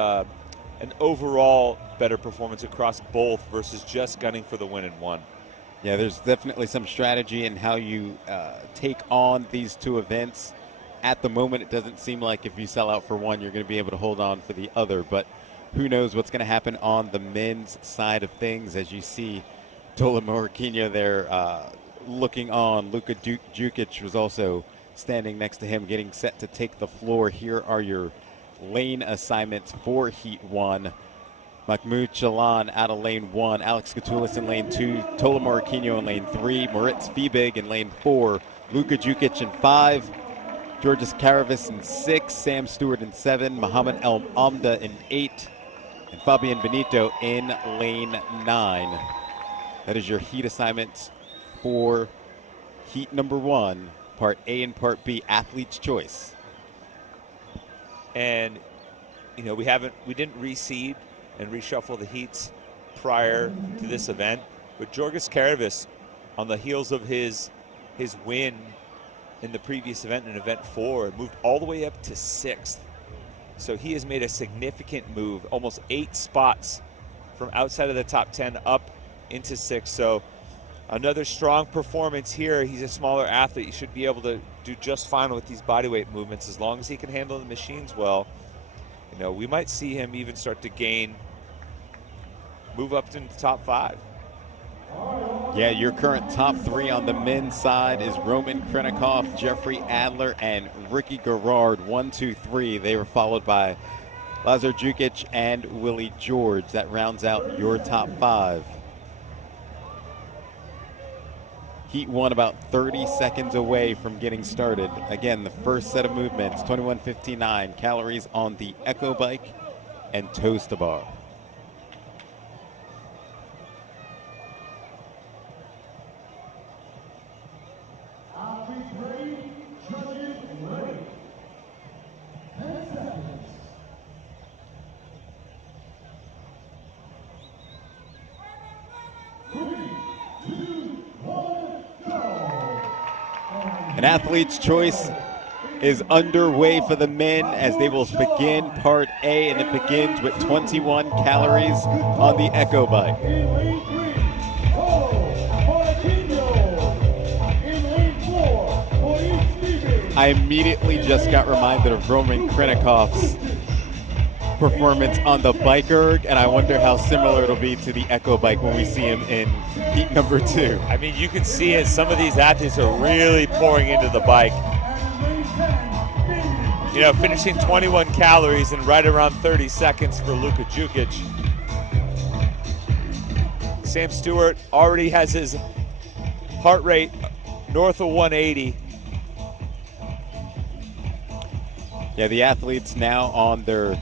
an overall better performance across both versus just gunning for the win in one. Yeah, there's definitely some strategy in how you take on these two events. At the moment, it doesn't seem like if you sell out for one, you're going to be able to hold on for the other. But who knows what's going to happen on the men's side of things. As you see Tola Morquinho there looking on. Luka Djukic was also standing next to him, getting set to take the floor. Here are your lane assignments for Heat 1. Mahmoud Chalan out of lane 1, Alex Katulis in lane 2, Tola Morquinho in lane 3, Moritz Fiebig in lane 4, Luka Djukic in 5, Georges Karavis in 6, Sam Stewart in 7, Mohamed El Amda in 8, and Fabian Benito in lane 9. That is your heat assignments for heat number 1, part A and part B, athlete's choice. And we didn't reseed and reshuffle the heats prior to this event, but Georges Karavis, on the heels of his win in the previous event, in event 4, moved all the way up to 6th. So he has made a significant move, almost 8 spots from outside of the top 10 up into 6th. So another strong performance here. He's a smaller athlete. He should be able to do just fine with these bodyweight movements as long as he can handle the machines well. We might see him even start to move up to the top 5. Yeah, your current top 3 on the men's side is Roman Krenikov, Jeffrey Adler, and Ricky Garrard. 1, 2, 3. They were followed by Lazar Djukic and Willie George. That rounds out your top 5. Heat 1 about 30 seconds away from getting started. Again, the first set of movements, 21:59 calories on the Echo Bike and toes to bar. An athlete's choice is underway for the men as they will begin part A, and it begins with 21 calories on the Echo Bike. I immediately just got reminded of Roman Krenikov's performance on the bike erg, and I wonder how similar it'll be to the Echo Bike when we see him in heat number 2. I mean, you can see it. Some of these athletes are really pouring into the bike. Finishing 21 calories in right around 30 seconds for Luka Djukic. Sam Stewart already has his heart rate north of 180. Yeah, the athletes now on their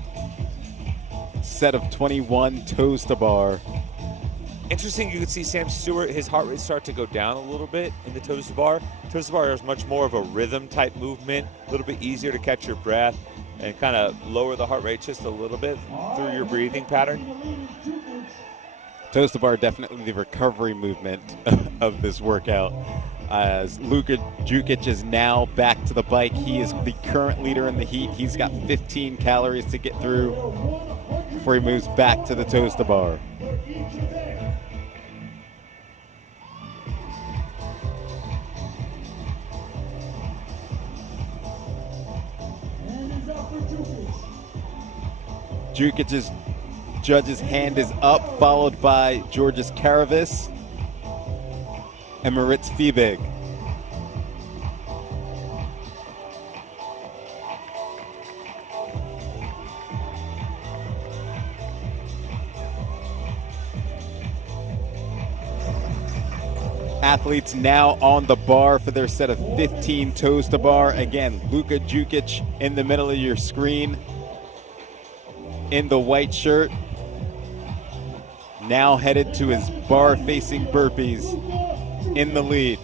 set of 21 toes to bar. Interesting, you can see Sam Stewart, his heart rate start to go down a little bit in the toes to bar. Toes to bar is much more of a rhythm type movement, a little bit easier to catch your breath and kind of lower the heart rate just a little bit through your breathing pattern. Toes to bar, definitely the recovery movement of this workout. As Luka Djukic is now back to the bike, he is the current leader in the heat. He's got 15 calories to get through before he moves back to the toes to bar. Djukic's judge's hand is up, followed by Georges Karavis and Moritz Fiebig. Athletes now on the bar for their set of 15 toes to bar. Again, Luka Jukic in the middle of your screen in the white shirt. Now headed to his bar-facing burpees in the lead.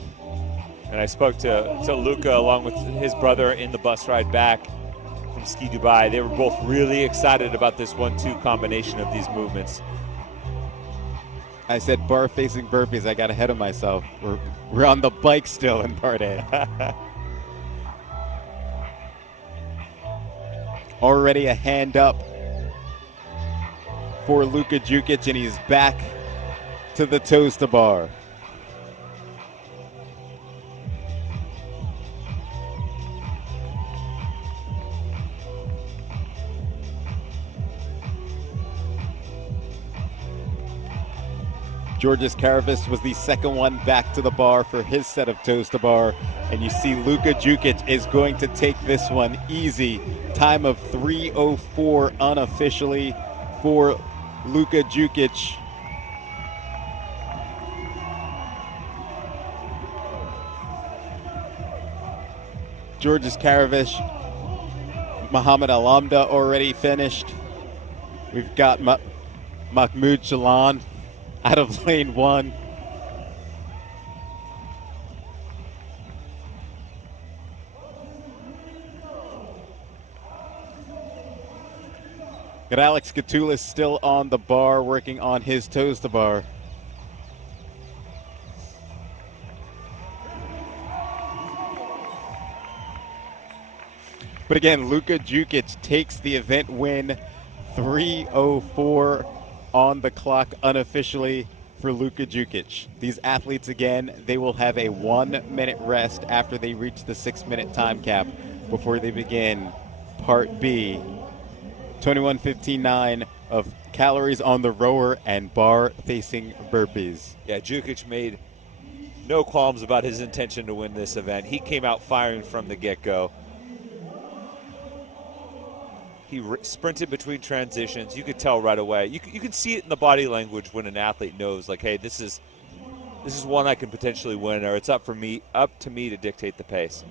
And I spoke to Luka along with his brother in the bus ride back from Ski Dubai. They were both really excited about this 1-2 combination of these movements. I said bar-facing burpees. I got ahead of myself. We're on the bike still in part A. Already a hand up for Luka Jukic, and he's back to the toes to bar. Georges Karavis was the second one back to the bar for his set of toes to bar. And you see Luka Jukic is going to take this one easy. Time of 3:04 unofficially for Luka Jukic. Georges Karavis, Mohamed Alamda already finished. We've got Mahmoud Jalan out of lane one. Got Alex Gatoulis still on the bar, working on his toes to bar. But again, Luka Jukic takes the event win. 3:04 on the clock unofficially for Luka Jukic. These athletes, again, they will have a 1-minute rest after they reach the 6-minute time cap before they begin Part B. 21:15.9 of calories on the rower and bar facing burpees. Yeah, Jukic made no qualms about his intention to win this event. He came out firing from the get-go. He sprinted between transitions. You could tell right away. You can see it in the body language when an athlete knows, like, hey, this is one I can potentially win, or it's up to me to dictate the pace.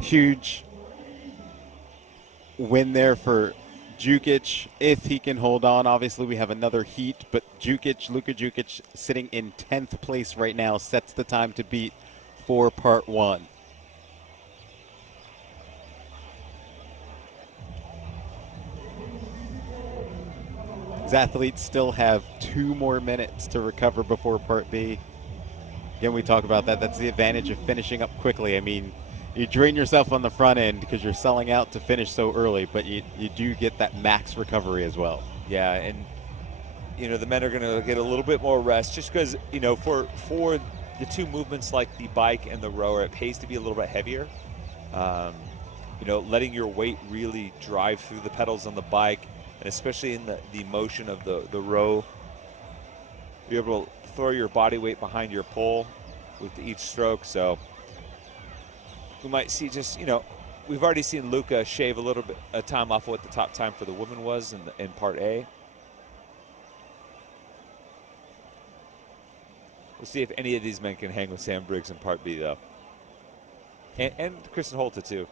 Huge win there for Jukic, if he can hold on. Obviously, we have another heat, but Luka Jukic, sitting in 10th place right now, sets the time to beat for Part 1. These athletes still have 2 more minutes to recover before Part B. Again, we talk about that. That's the advantage of finishing up quickly. I mean, you drain yourself on the front end because you're selling out to finish so early, but you do get that max recovery as well. Yeah, and, the men are going to get a little bit more rest just because, for the two movements like the bike and the rower, it pays to be a little bit heavier. Letting your weight really drive through the pedals on the bike, and especially in the motion of the row, you're able to throw your body weight behind your pull with each stroke. So we might see we've already seen Luka shave a little bit of time off of what the top time for the woman was in Part A. We'll see if any of these men can hang with Sam Briggs in Part B, though. And Kristen Holta, too.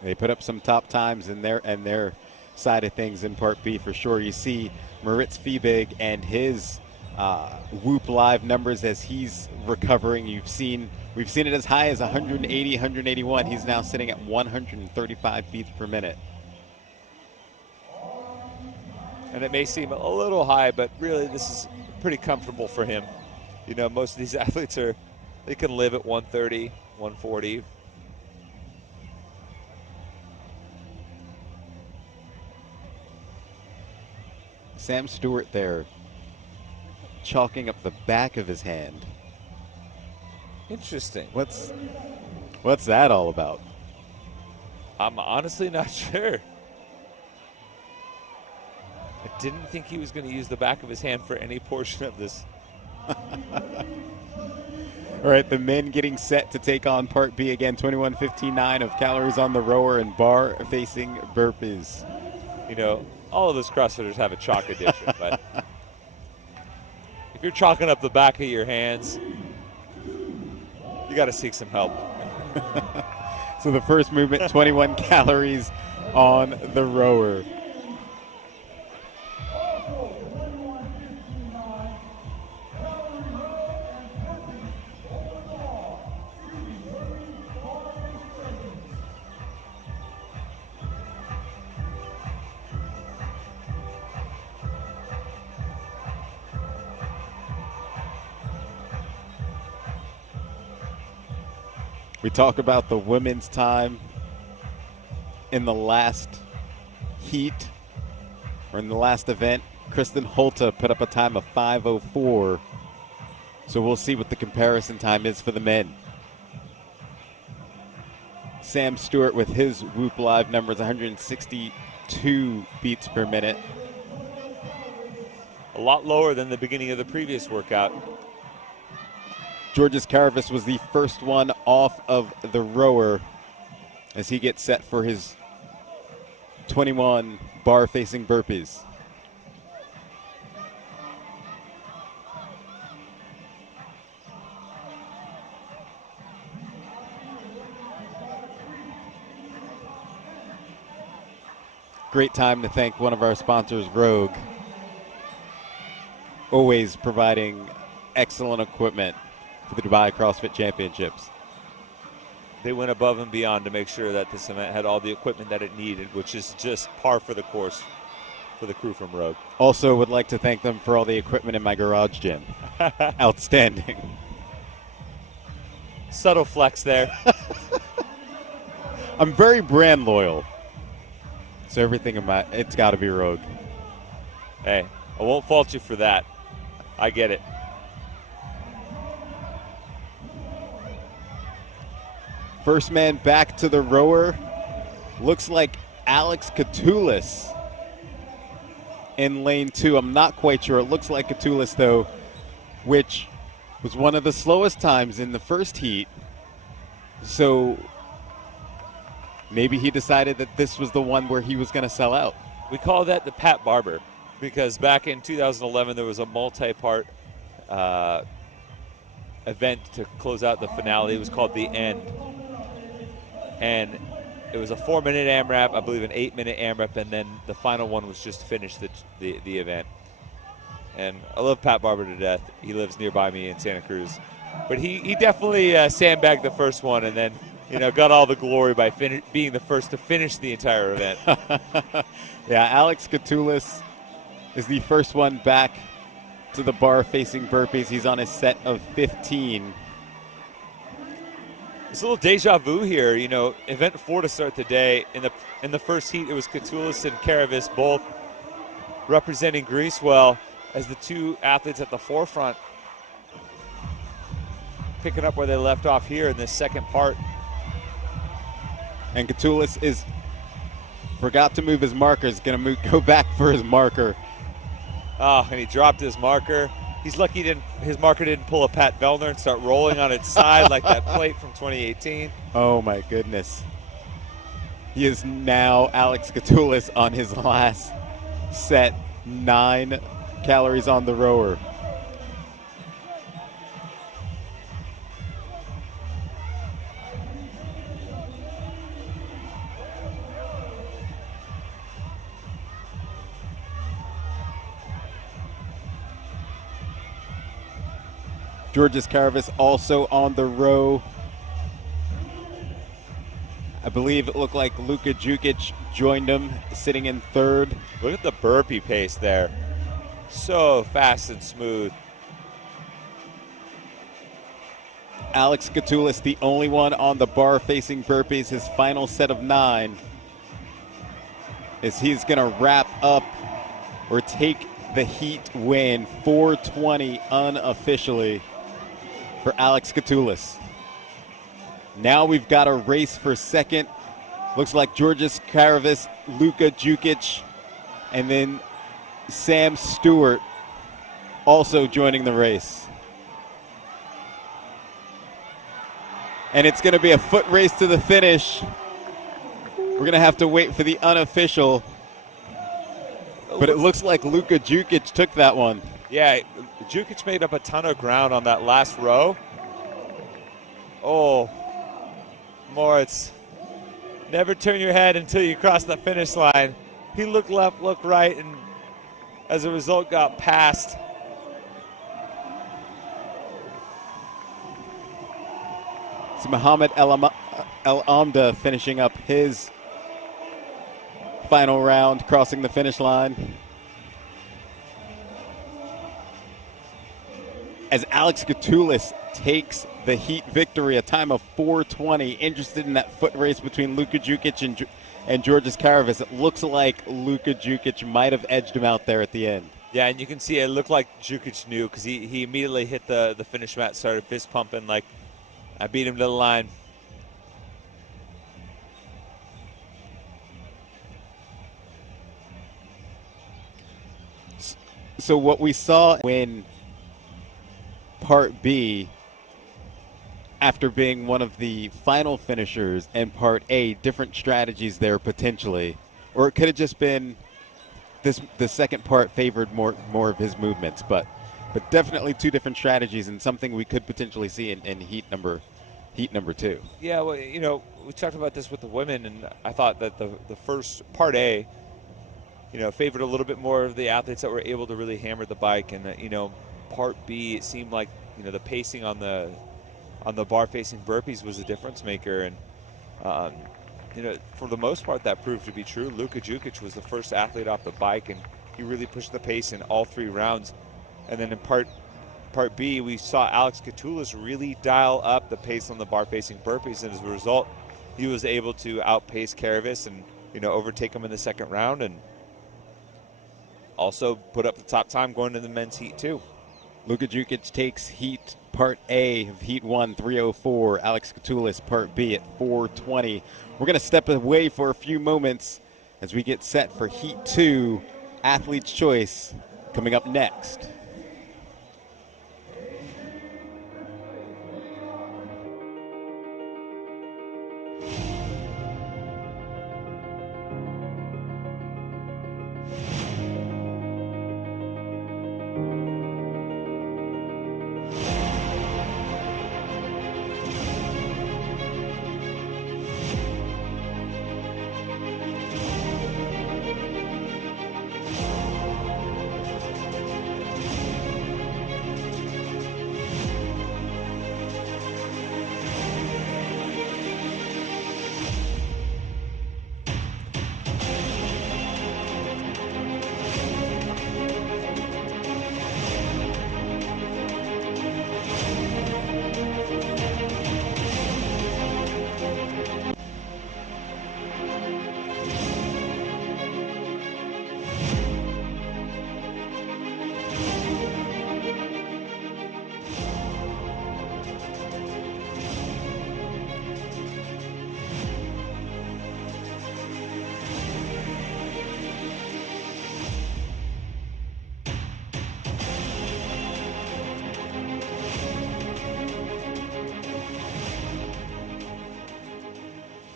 They put up some top times in their side of things in Part B for sure. You see Moritz Fiebig and his Whoop Live numbers as he's recovering. We've seen it as high as 180, 181. He's now sitting at 135 beats per minute. And it may seem a little high, but really this is pretty comfortable for him. Most of these athletes they can live at 130, 140. Sam Stewart there, chalking up the back of his hand. Interesting. What's that all about? I'm honestly not sure. I didn't think he was going to use the back of his hand for any portion of this. All right, the men getting set to take on Part B again. 21:15.9 of calories on the rower and bar facing burpees. All of us CrossFitters have a chalk addiction, but if you're chalking up the back of your hands, You got to seek some help. So the first movement, 21 calories on the rower. We talk about the women's time in the last heat, or in the last event. Kristen Holta put up a time of 5:04. So we'll see what the comparison time is for the men. Sam Stewart with his Whoop Live numbers, 162 beats per minute. A lot lower than the beginning of the previous workout. Georges Caravis was the first one off of the rower as he gets set for his 21 bar-facing burpees. Great time to thank one of our sponsors, Rogue. Always providing excellent equipment for the Dubai CrossFit Championships. They went above and beyond to make sure that this event had all the equipment that it needed, which is just par for the course for the crew from Rogue. Also would like to thank them for all the equipment in my garage gym. Outstanding. Subtle flex there. I'm very brand loyal. So everything in my, it's got to be Rogue. Hey, I won't fault you for that. I get it. First man back to the rower. Looks like Alex Catoulis in lane 2. I'm not quite sure. It looks like Catoulis, though, which was one of the slowest times in the first heat. So maybe he decided that this was the one where he was going to sell out. We call that the Pat Barber because back in 2011 there was a multi-part event to close out the finale. It was called The End. And it was a 4-minute AMRAP, I believe an 8-minute AMRAP, and then the final one was just to finish the event. And I love Pat Barber to death. He lives nearby me in Santa Cruz. But he definitely sandbagged the first one and then got all the glory by being the first to finish the entire event. Yeah, Alex Catoulis is the first one back to the bar facing burpees. He's on his set of 15. It's a little deja vu here. Event 4 to start the day. In the first heat, it was Catoulis and Caravis both representing Greece well as the two athletes at the forefront, picking up where they left off here in this second part. And Catoulis forgot to move his marker. He's going to go back for his marker. Oh, and he dropped his marker. He's lucky his marker didn't pull a Pat Vellner and start rolling on its side like that plate from 2018. Oh, my goodness. He is now Alex Catoulis on his last set, 9 calories on the rower. Georges Caravis also on the row. I believe it looked like Luka Jukic joined him, sitting in third. Look at the burpee pace there. So fast and smooth. Alex Catoulis, the only one on the bar facing burpees, his final set of 9. As he's going to wrap up or take the heat win, 420 unofficially for Alex Catoulis. Now we've got a race for second. Looks like Georges Caravis, Luka Jukic, and then Sam Stewart also joining the race. And it's going to be a foot race to the finish. We're going to have to wait for the unofficial. But it looks like Luka Jukic took that one. Yeah, Jukic made up a ton of ground on that last row. Oh, Moritz, never turn your head until you cross the finish line. He looked left, looked right, and as a result got passed. It's Muhammad El Amda finishing up his final round, crossing the finish line. As Alex Gatulis takes the heat victory, a time of 4:20. Interested in that foot race between Luka Jukic and Georges Karavis. It looks like Luka Jukic might have edged him out there at the end. Yeah, and you can see it looked like Jukic knew because he immediately hit the finish mat, started fist pumping like, I beat him to the line. So what we saw in Part B, after being one of the final finishers in Part A, different strategies there potentially, or it could have just been the second part favored more of his movements, but definitely two different strategies and something we could potentially see in heat number 2. Yeah, well, you know, we talked about this with the women, and I thought that the first Part A, you know, favored a little bit more of the athletes that were able to really hammer the bike, and you know, Part B, it seemed like, you know, the pacing on the bar facing burpees was a difference maker, and you know, for the most part that proved to be true. Luka Jukic was the first athlete off the bike, and he really pushed the pace in all 3 rounds. And then in Part B, we saw Alex Gatulis really dial up the pace on the bar facing burpees, and as a result, he was able to outpace Karavis and, you know, overtake him in the second round, and also put up the top time going into the men's heat too. Luka Jukic takes heat Part A of Heat 1, 3:04. Alex Gatulis, Part B at 4:20. We're going to step away for a few moments as we get set for Heat 2, Athlete's Choice, coming up next.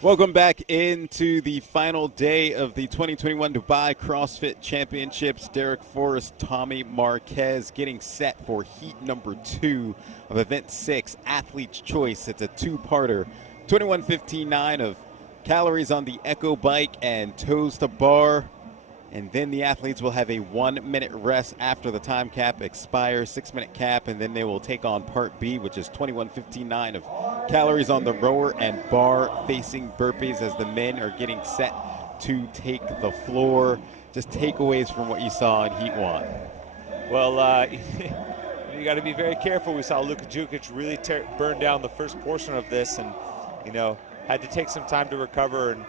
Welcome back into the final day of the 2021 Dubai CrossFit Championships. Derek Forrest, Tommy Marquez getting set for heat number 2 of event 6, Athlete's Choice. It's a 2-parter, 21:59 of calories on the Echo bike and toes to bar. And then the athletes will have a 1-minute rest after the time cap expires, 6-minute cap, and then they will take on Part B, which is 21:59 of calories on the rower and bar facing burpees as the men are getting set to take the floor. Just takeaways from what you saw in Heat 1. Well, you got to be very careful. We saw Luka Jukic really burn down the first portion of this, and, you know, had to take some time to recover and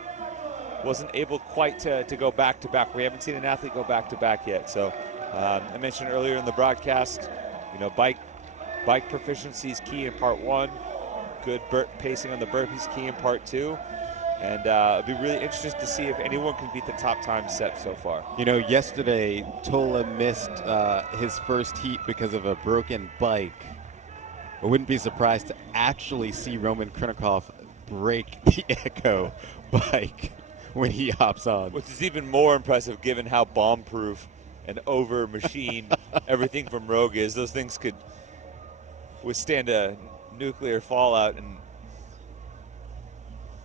wasn't able quite to go back-to-back. We haven't seen an athlete go back-to-back yet. So I mentioned earlier in the broadcast, you know, bike proficiency is key in Part 1. Good pacing on the burpees key in Part 2. And it'll be really interesting to see if anyone can beat the top time set so far. You know, yesterday Tola missed his first heat because of a broken bike. I wouldn't be surprised to actually see Roman Krinikov break the Echo bike when he hops on. Which is even more impressive given how bomb-proof and over-machined everything from Rogue is. Those things could withstand a nuclear fallout, and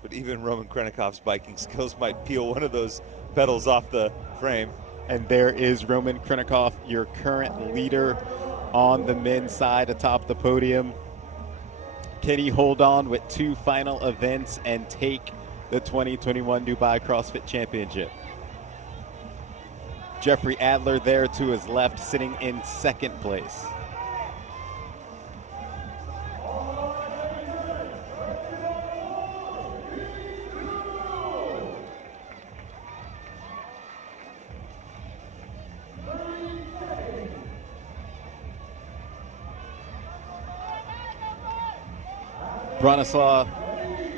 but even Roman Krenikov's biking skills might peel one of those pedals off the frame. And there is Roman Krenikov, your current leader on the men's side atop the podium. Can he hold on with 2 final events and take the 2021 Dubai CrossFit Championship? Jeffrey Adler there to his left, sitting in 2nd place. Bronislaw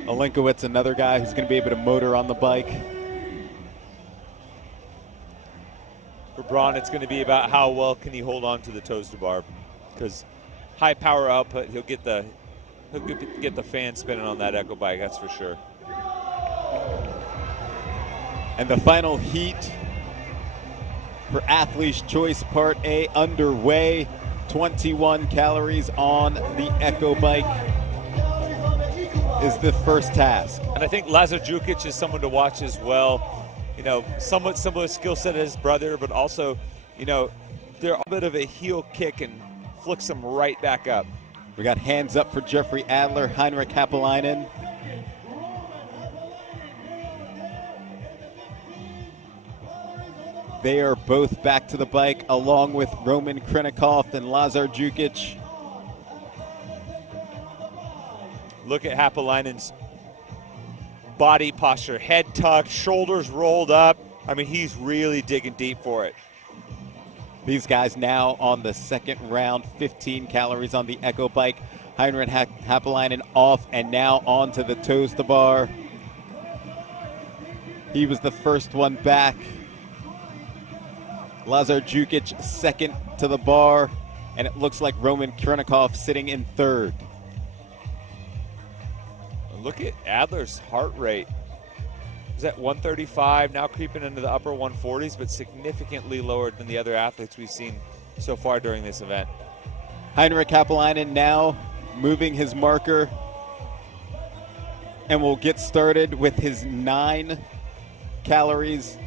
Olenkowicz, another guy who's going to be able to motor on the bike. For Braun, it's going to be about how well can he hold on to the toes to bar, because high power output, he'll get the fan spinning on that Echo bike, that's for sure. And the final heat for Athlete's Choice Part A underway. 21 calories on the Echo bike is the first task. And I think Lazar Djukic is someone to watch as well. You know, somewhat similar skill set as his brother, but also, you know, they're a bit of a heel kick and flicks them right back up. We got hands up for Jeffrey Adler, Heinrich Happelainen. They are both back to the bike, along with Roman Krenikov and Lazar Djukic. Look at Happelainen's body posture, head tucked, shoulders rolled up. I mean, he's really digging deep for it. These guys now on the 2nd round, 15 calories on the Echo bike. Heinrich Happelainen off and now on to the toes to bar. He was the first one back. Lazar Djukic 2nd to the bar, and it looks like Roman Krenikov sitting in 3rd. Look at Adler's heart rate. He's at 135, now creeping into the upper 140s, but significantly lower than the other athletes we've seen so far during this event. Heinrich Happelainen now moving his marker, and will get started with his 9 calories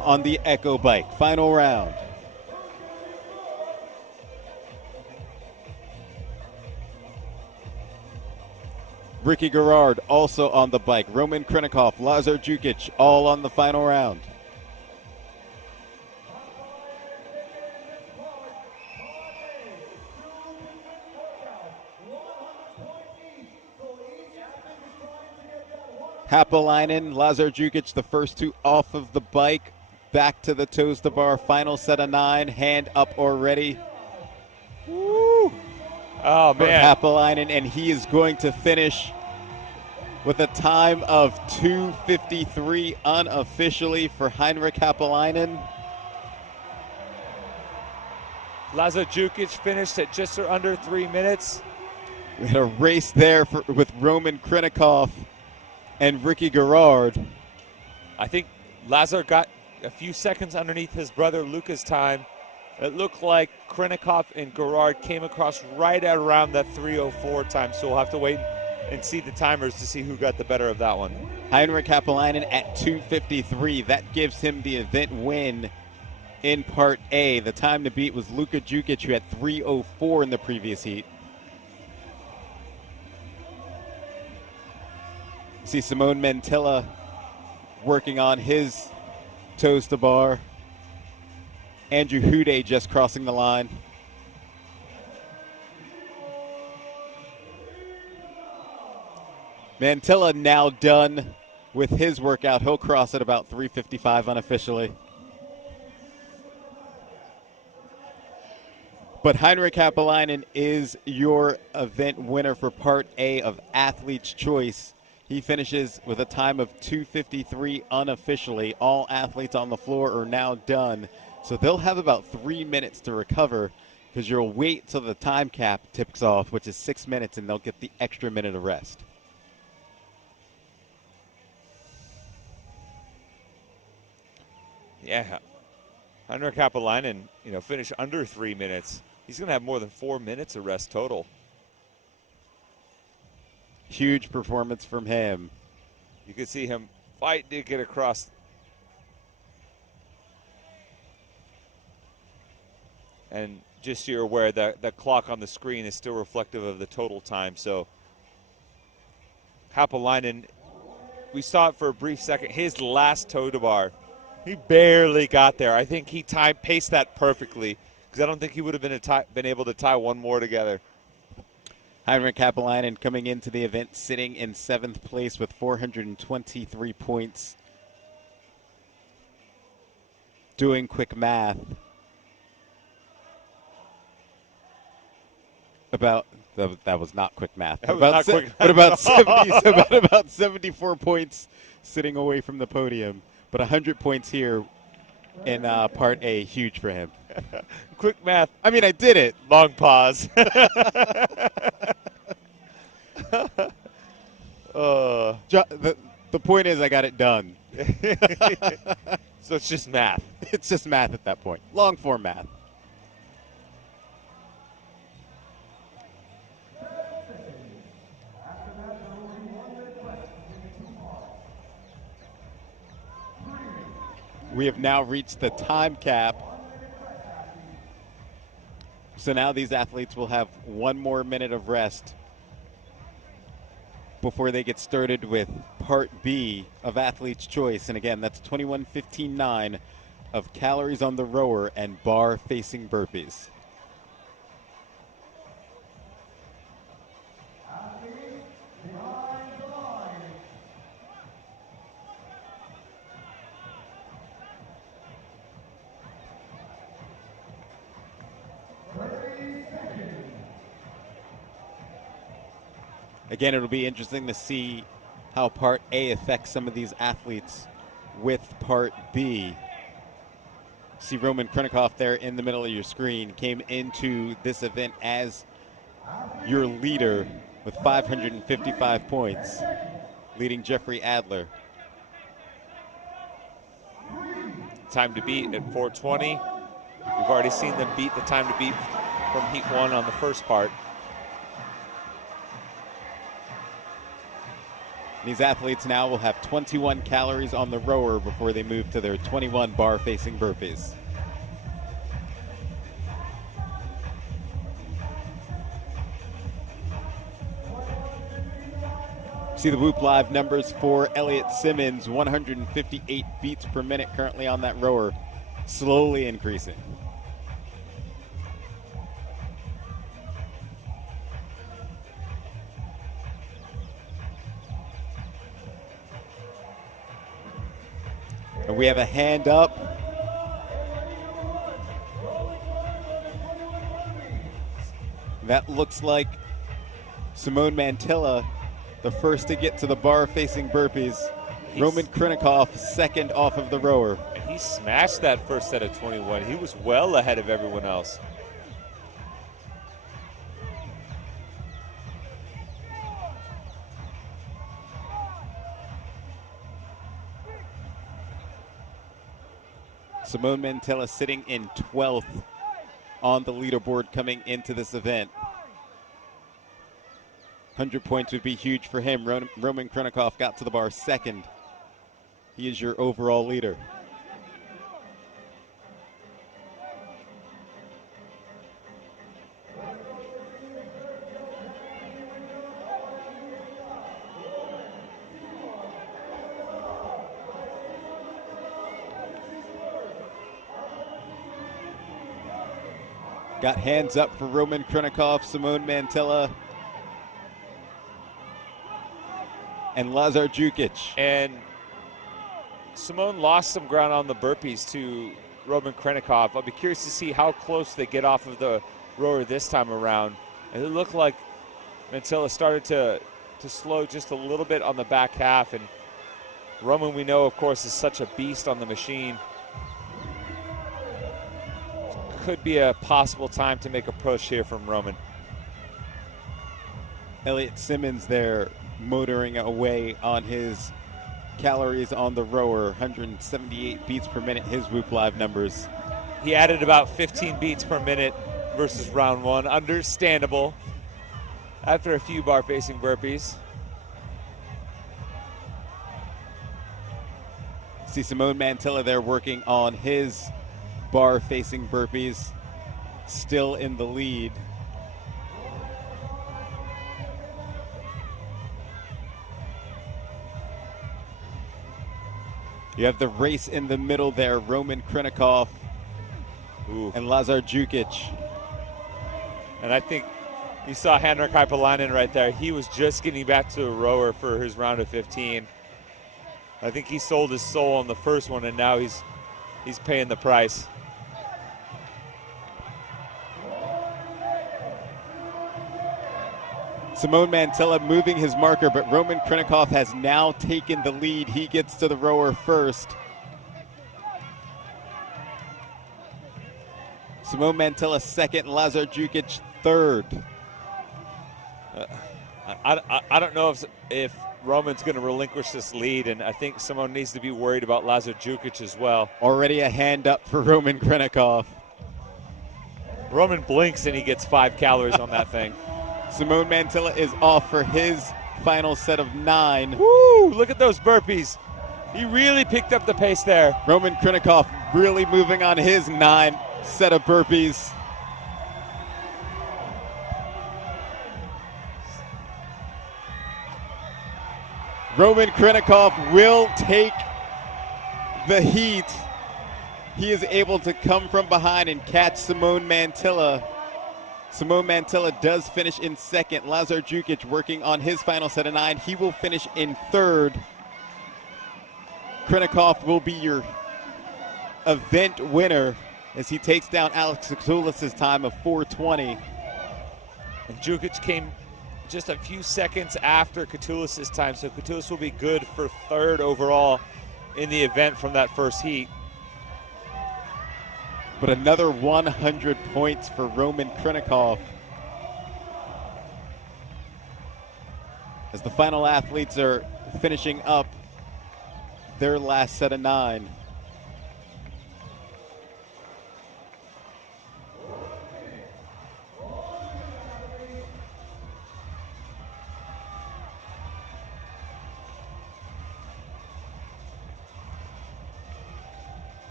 on the Echo bike. Final round. Ricky Garrard also on the bike. Roman Krenikov, Lazar Djukic, all on the final round. Happelainen, Lazar Djukic, the first 2 off of the bike. Back to the toes to bar. Final set of 9. Hand up already. Woo! Oh, man. Happelainen, and he is going to finish with a time of 2:53 unofficially for Heinrich Happelainen. Lazar Djukic finished at just under 3 minutes. We had a race there with Roman Krenikov and Ricky Garrard. I think Lazar got a few seconds underneath his brother Luca's time. It looked like Krenikov and Garrard came across right at around that 3:04 time, so we'll have to wait and see the timers to see who got the better of that one. Heinrich Happelainen at 2:53. That gives him the event win in Part A. The time to beat was Luka Djukic, who had 3:04 in the previous heat. See Simone Mantilla working on his toes to bar. Andrew Hude just crossing the line. Mantilla now done with his workout. He'll cross at about 3:55 unofficially. But Heinrich Happelainen is your event winner for Part A of Athlete's Choice. He finishes with a time of 2:53 unofficially. All athletes on the floor are now done. So they'll have about 3 minutes to recover, because you'll wait till the time cap tips off, which is 6 minutes, and they'll get the extra minute of rest. Yeah. Heinrich Happelainen, finished under 3 minutes. He's going to have more than 4 minutes of rest total. Huge performance from him. You can see him fight to get across. And just so you're aware, the clock on the screen is still reflective of the total time. So Kapalainen, we saw it for a brief second. His last toe to bar, he barely got there. I think he paced that perfectly because I don't think he would have been able to tie one more together. Heinrich Kapalainen coming into the event sitting in 7th place with 423 points. Doing quick math. That was not quick math. About 74 points sitting away from the podium. But 100 points here in Part A, huge for him. Quick math. I mean, I did it. Long pause. The point is I got it done. So it's just math. It's just math at that point. Long form math. We have now reached the time cap. So now these athletes will have one more minute of rest before they get started with Part B of Athlete's Choice. And again, that's 21:15.9 of calories on the rower and bar facing burpees. Again, it'll be interesting to see how Part A affects some of these athletes with Part B. See Roman Krennikov there in the middle of your screen, came into this event as your leader with 555 points, leading Jeffrey Adler. Time to beat at 4:20. We've already seen them beat the time to beat from Heat 1 on the first part. These athletes now will have 21 calories on the rower before they move to their 21 bar-facing burpees. See the Whoop Live numbers for Elliott Simmons, 158 beats per minute currently on that rower, slowly increasing. And we have a hand up. That looks like Simone Mantilla, the first to get to the bar-facing burpees. Roman Krennikov, second off of the rower. He smashed that first set of 21. He was well ahead of everyone else. Simone Mantilla sitting in 12th on the leaderboard coming into this event. 100 points would be huge for him. Roman Krennikov got to the bar second. He is your overall leader. Got hands up for Roman Krennikov, Simone Mantilla, and Lazar Jukic. And Simone lost some ground on the burpees to Roman Krennikov. I'll be curious to see how close they get off of the rower this time around. And it looked like Mantilla started to slow just a little bit on the back half. And Roman, we know, of course, is such a beast on the machine. Could be a possible time to make a push here from Roman. Elliott Simmons there motoring away on his calories on the rower, 178 beats per minute, his Whoop Live numbers. He added about 15 beats per minute versus round one. Understandable after a few bar-facing burpees. See Simone Mantilla there working on his bar-facing burpees, still in the lead. You have the race in the middle there, Roman Krinikov and Lazar Jukic. And I think you saw Henrik Hypolainen right there. He was just getting back to a rower for his round of 15. I think he sold his soul on the first one, and now he's paying the price. Simone Mantilla moving his marker, but Roman Krinikov has now taken the lead. He gets to the rower first. Simone Mantilla second, Lazar Jukic third. I don't know if Roman's going to relinquish this lead, and I think Simone needs to be worried about Lazar Jukic as well. Already a hand up for Roman Krinikov. Roman blinks and he gets 5 calories on that thing. Simone Mantilla is off for his final set of 9. Woo! Look at those burpees. He really picked up the pace there. Roman Krinikov really moving on his 9 set of burpees. Roman Krinikov will take the heat. He is able to come from behind and catch Simone Mantilla. Simone Mantilla does finish in second. Lazar Jukic working on his final set of 9. He will finish in third. Krinikov will be your event winner as he takes down Alex Xoulis' time of 4:20. And Jukic came just a few seconds after Katulis' time, so Katulis will be good for third overall in the event from that first heat. But another 100 points for Roman Krinikov. As the final athletes are finishing up their last set of 9.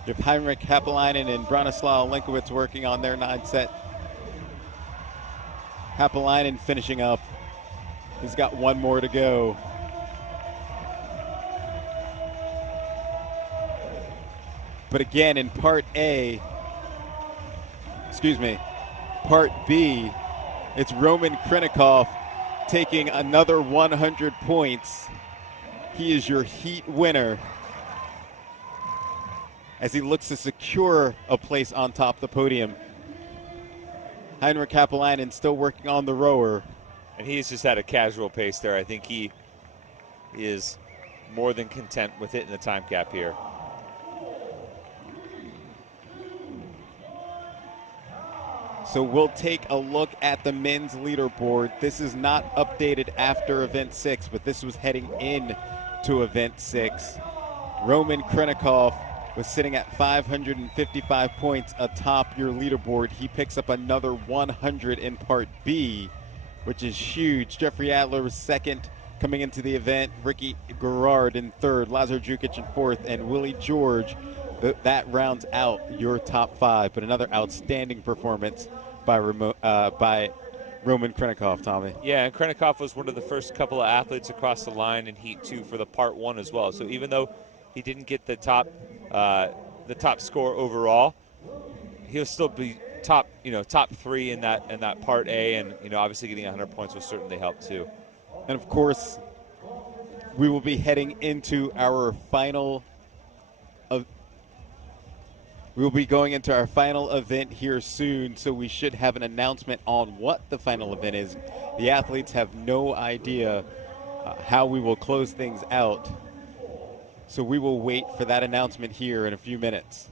You have Heinrich Haapelainen and Branislav Lenkowitz working on their 9 set. Haapelainen finishing up. He's got one more to go. But again, in part B, it's Roman Krinikov taking another 100 points. He is your heat winner as he looks to secure a place on top of the podium. Heinrich Haapelainen still working on the rower. And he's just at a casual pace there. I think he is more than content with hitting the time cap here. So we'll take a look at the men's leaderboard. This is not updated after event 6, but this was heading in to event 6. Roman Krinikov was sitting at 555 points atop your leaderboard. He picks up another 100 in Part B, which is huge. Jeffrey Adler was second coming into the event. Ricky Garrard in third. Lazar Jukic in fourth. And Willie George. That rounds out your top 5. But another outstanding performance by Roman Krinikov, Tommy. Yeah, and Krinikov was one of the first couple of athletes across the line in Heat 2 for the Part 1 as well. So even though he didn't get the top score overall, he'll still be top 3 in that Part A, and obviously getting 100 points will certainly help too. And of course, we will be heading into our final. We will be going into our final event here soon, so we should have an announcement on what the final event is. The athletes have no idea how we will close things out. So we will wait for that announcement here in a few minutes.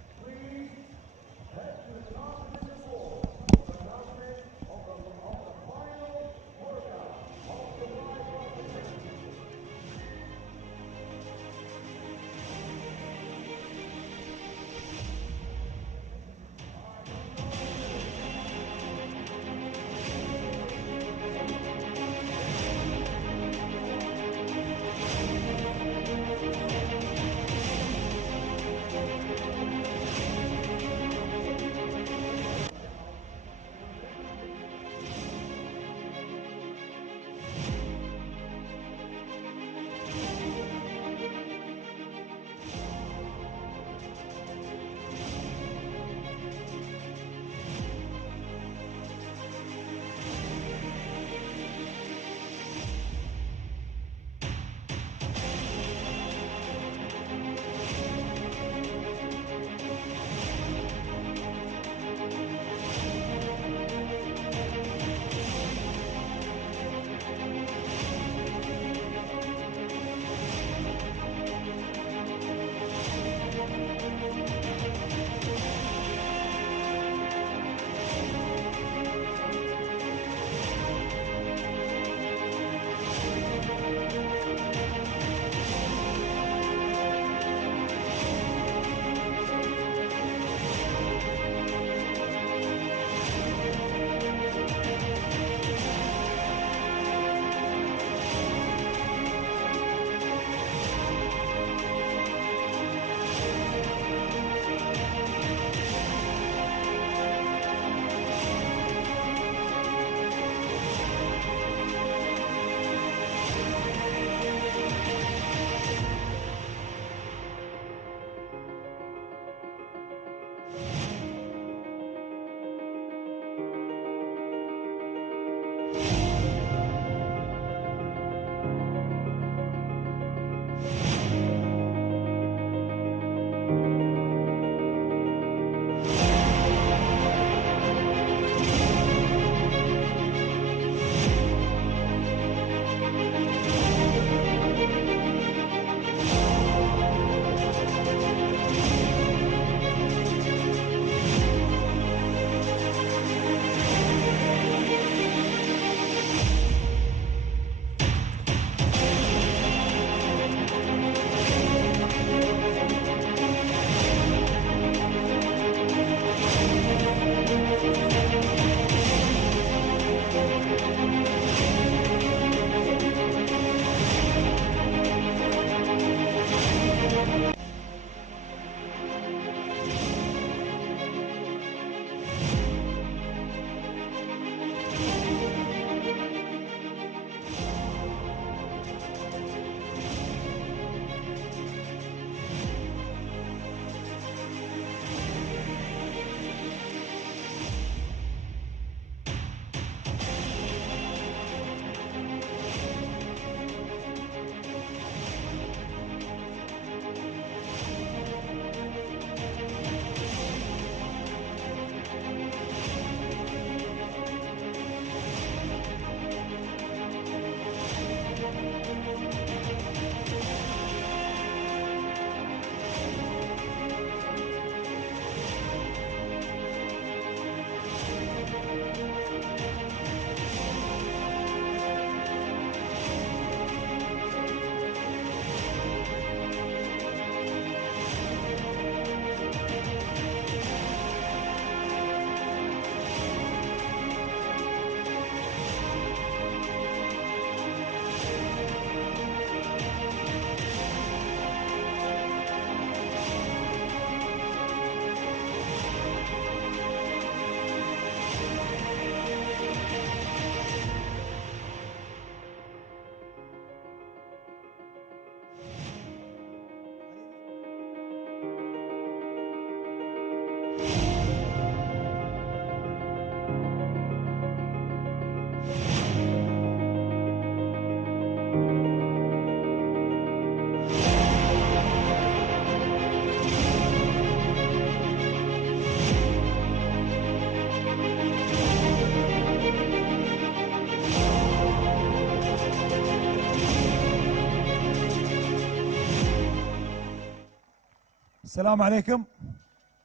السلام عليكم.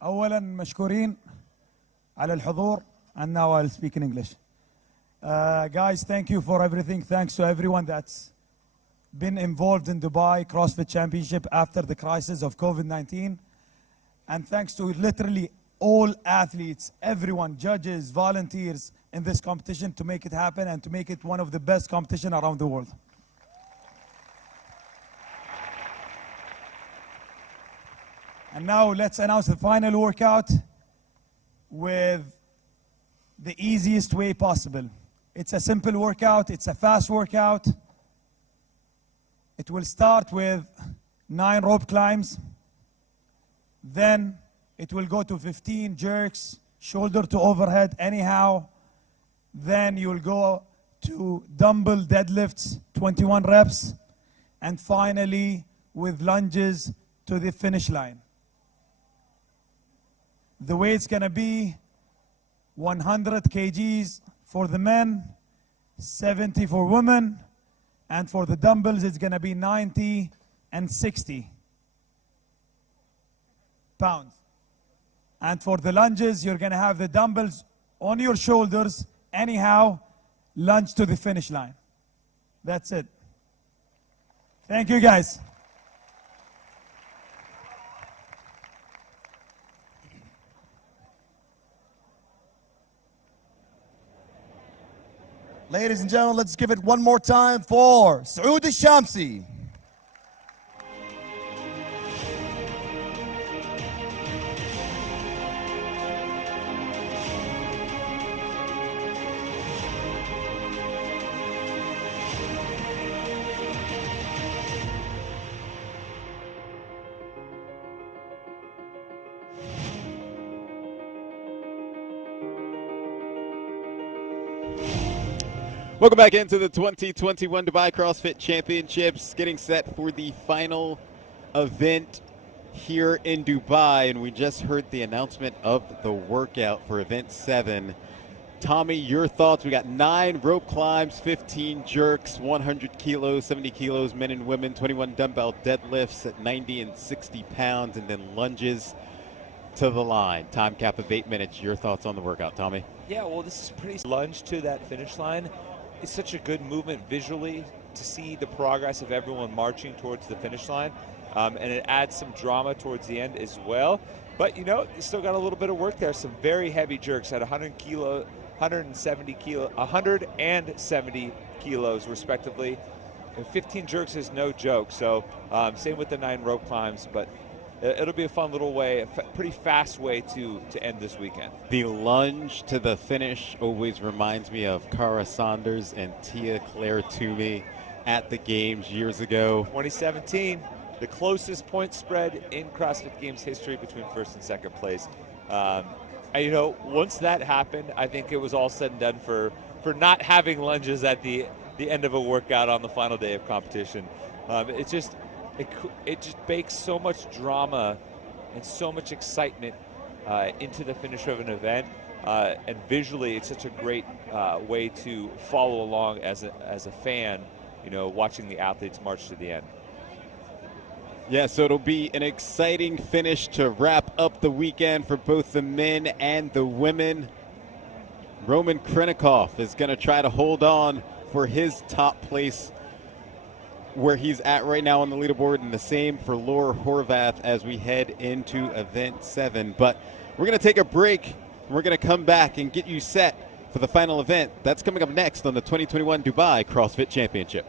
أولاً مشكورين على الحضور. And now I'll speak in English. Guys, thank you for everything. Thanks to everyone that's been involved in Dubai CrossFit Championship after the crisis of COVID-19. And thanks to literally all athletes, everyone, judges, volunteers in this competition to make it happen and to make it one of the best competitions around the world. And now let's announce the final workout with the easiest way possible. It's a simple workout, it's a fast workout. It will start with 9 rope climbs. Then it will go to 15 jerks, shoulder to overhead anyhow. Then you'll go to dumbbell deadlifts, 21 reps. And finally, with lunges to the finish line. The weight's gonna be 100 kgs for the men, 70 for women, and for the dumbbells it's gonna be 90 and 60 pounds. And for the lunges, you're gonna have the dumbbells on your shoulders, anyhow, lunge to the finish line. That's it. Thank you, guys. Ladies and gentlemen, let's give it one more time for Saoud Al-Shamsi. Welcome back into the 2021 Dubai CrossFit Championships, getting set for the final event here in Dubai. And we just heard the announcement of the workout for event 7. Tommy, your thoughts? We got 9 rope climbs, 15 jerks, 100 kilos, 70 kilos, men and women, 21 dumbbell deadlifts at 90 and 60 pounds, and then lunges to the line. Time cap of 8 minutes. Your thoughts on the workout, Tommy? Yeah, well, this is pretty lunge to that finish line. It's such a good movement visually to see the progress of everyone marching towards the finish line, and it adds some drama towards the end as well. But you know, you still got a little bit of work there. Some very heavy jerks at 170 kilos respectively. And 15 jerks is no joke. So same with the 9 rope climbs, but it'll be a fun little way, a pretty fast way to end this weekend. The lunge to the finish always reminds me of Cara Saunders and Tia Claire Toomey at the games years ago. 2017, the closest point spread in CrossFit Games history between first and second place. And, you know, once that happened, I think it was all said and done for not having lunges at the end of a workout on the final day of competition. It just bakes so much drama and so much excitement into the finish of an event, and visually it's such a great way to follow along as a fan, you know, watching the athletes march to the end. Yeah, so it'll be an exciting finish to wrap up the weekend for both the men and the women. Roman Krenikov is going to try to hold on for his top place where he's at right now on the leaderboard, and the same for Laura Horvath as we head into event 7. But we're going to take a break, and we're going to come back and get you set for the final event. That's coming up next on the 2021 Dubai CrossFit Championship.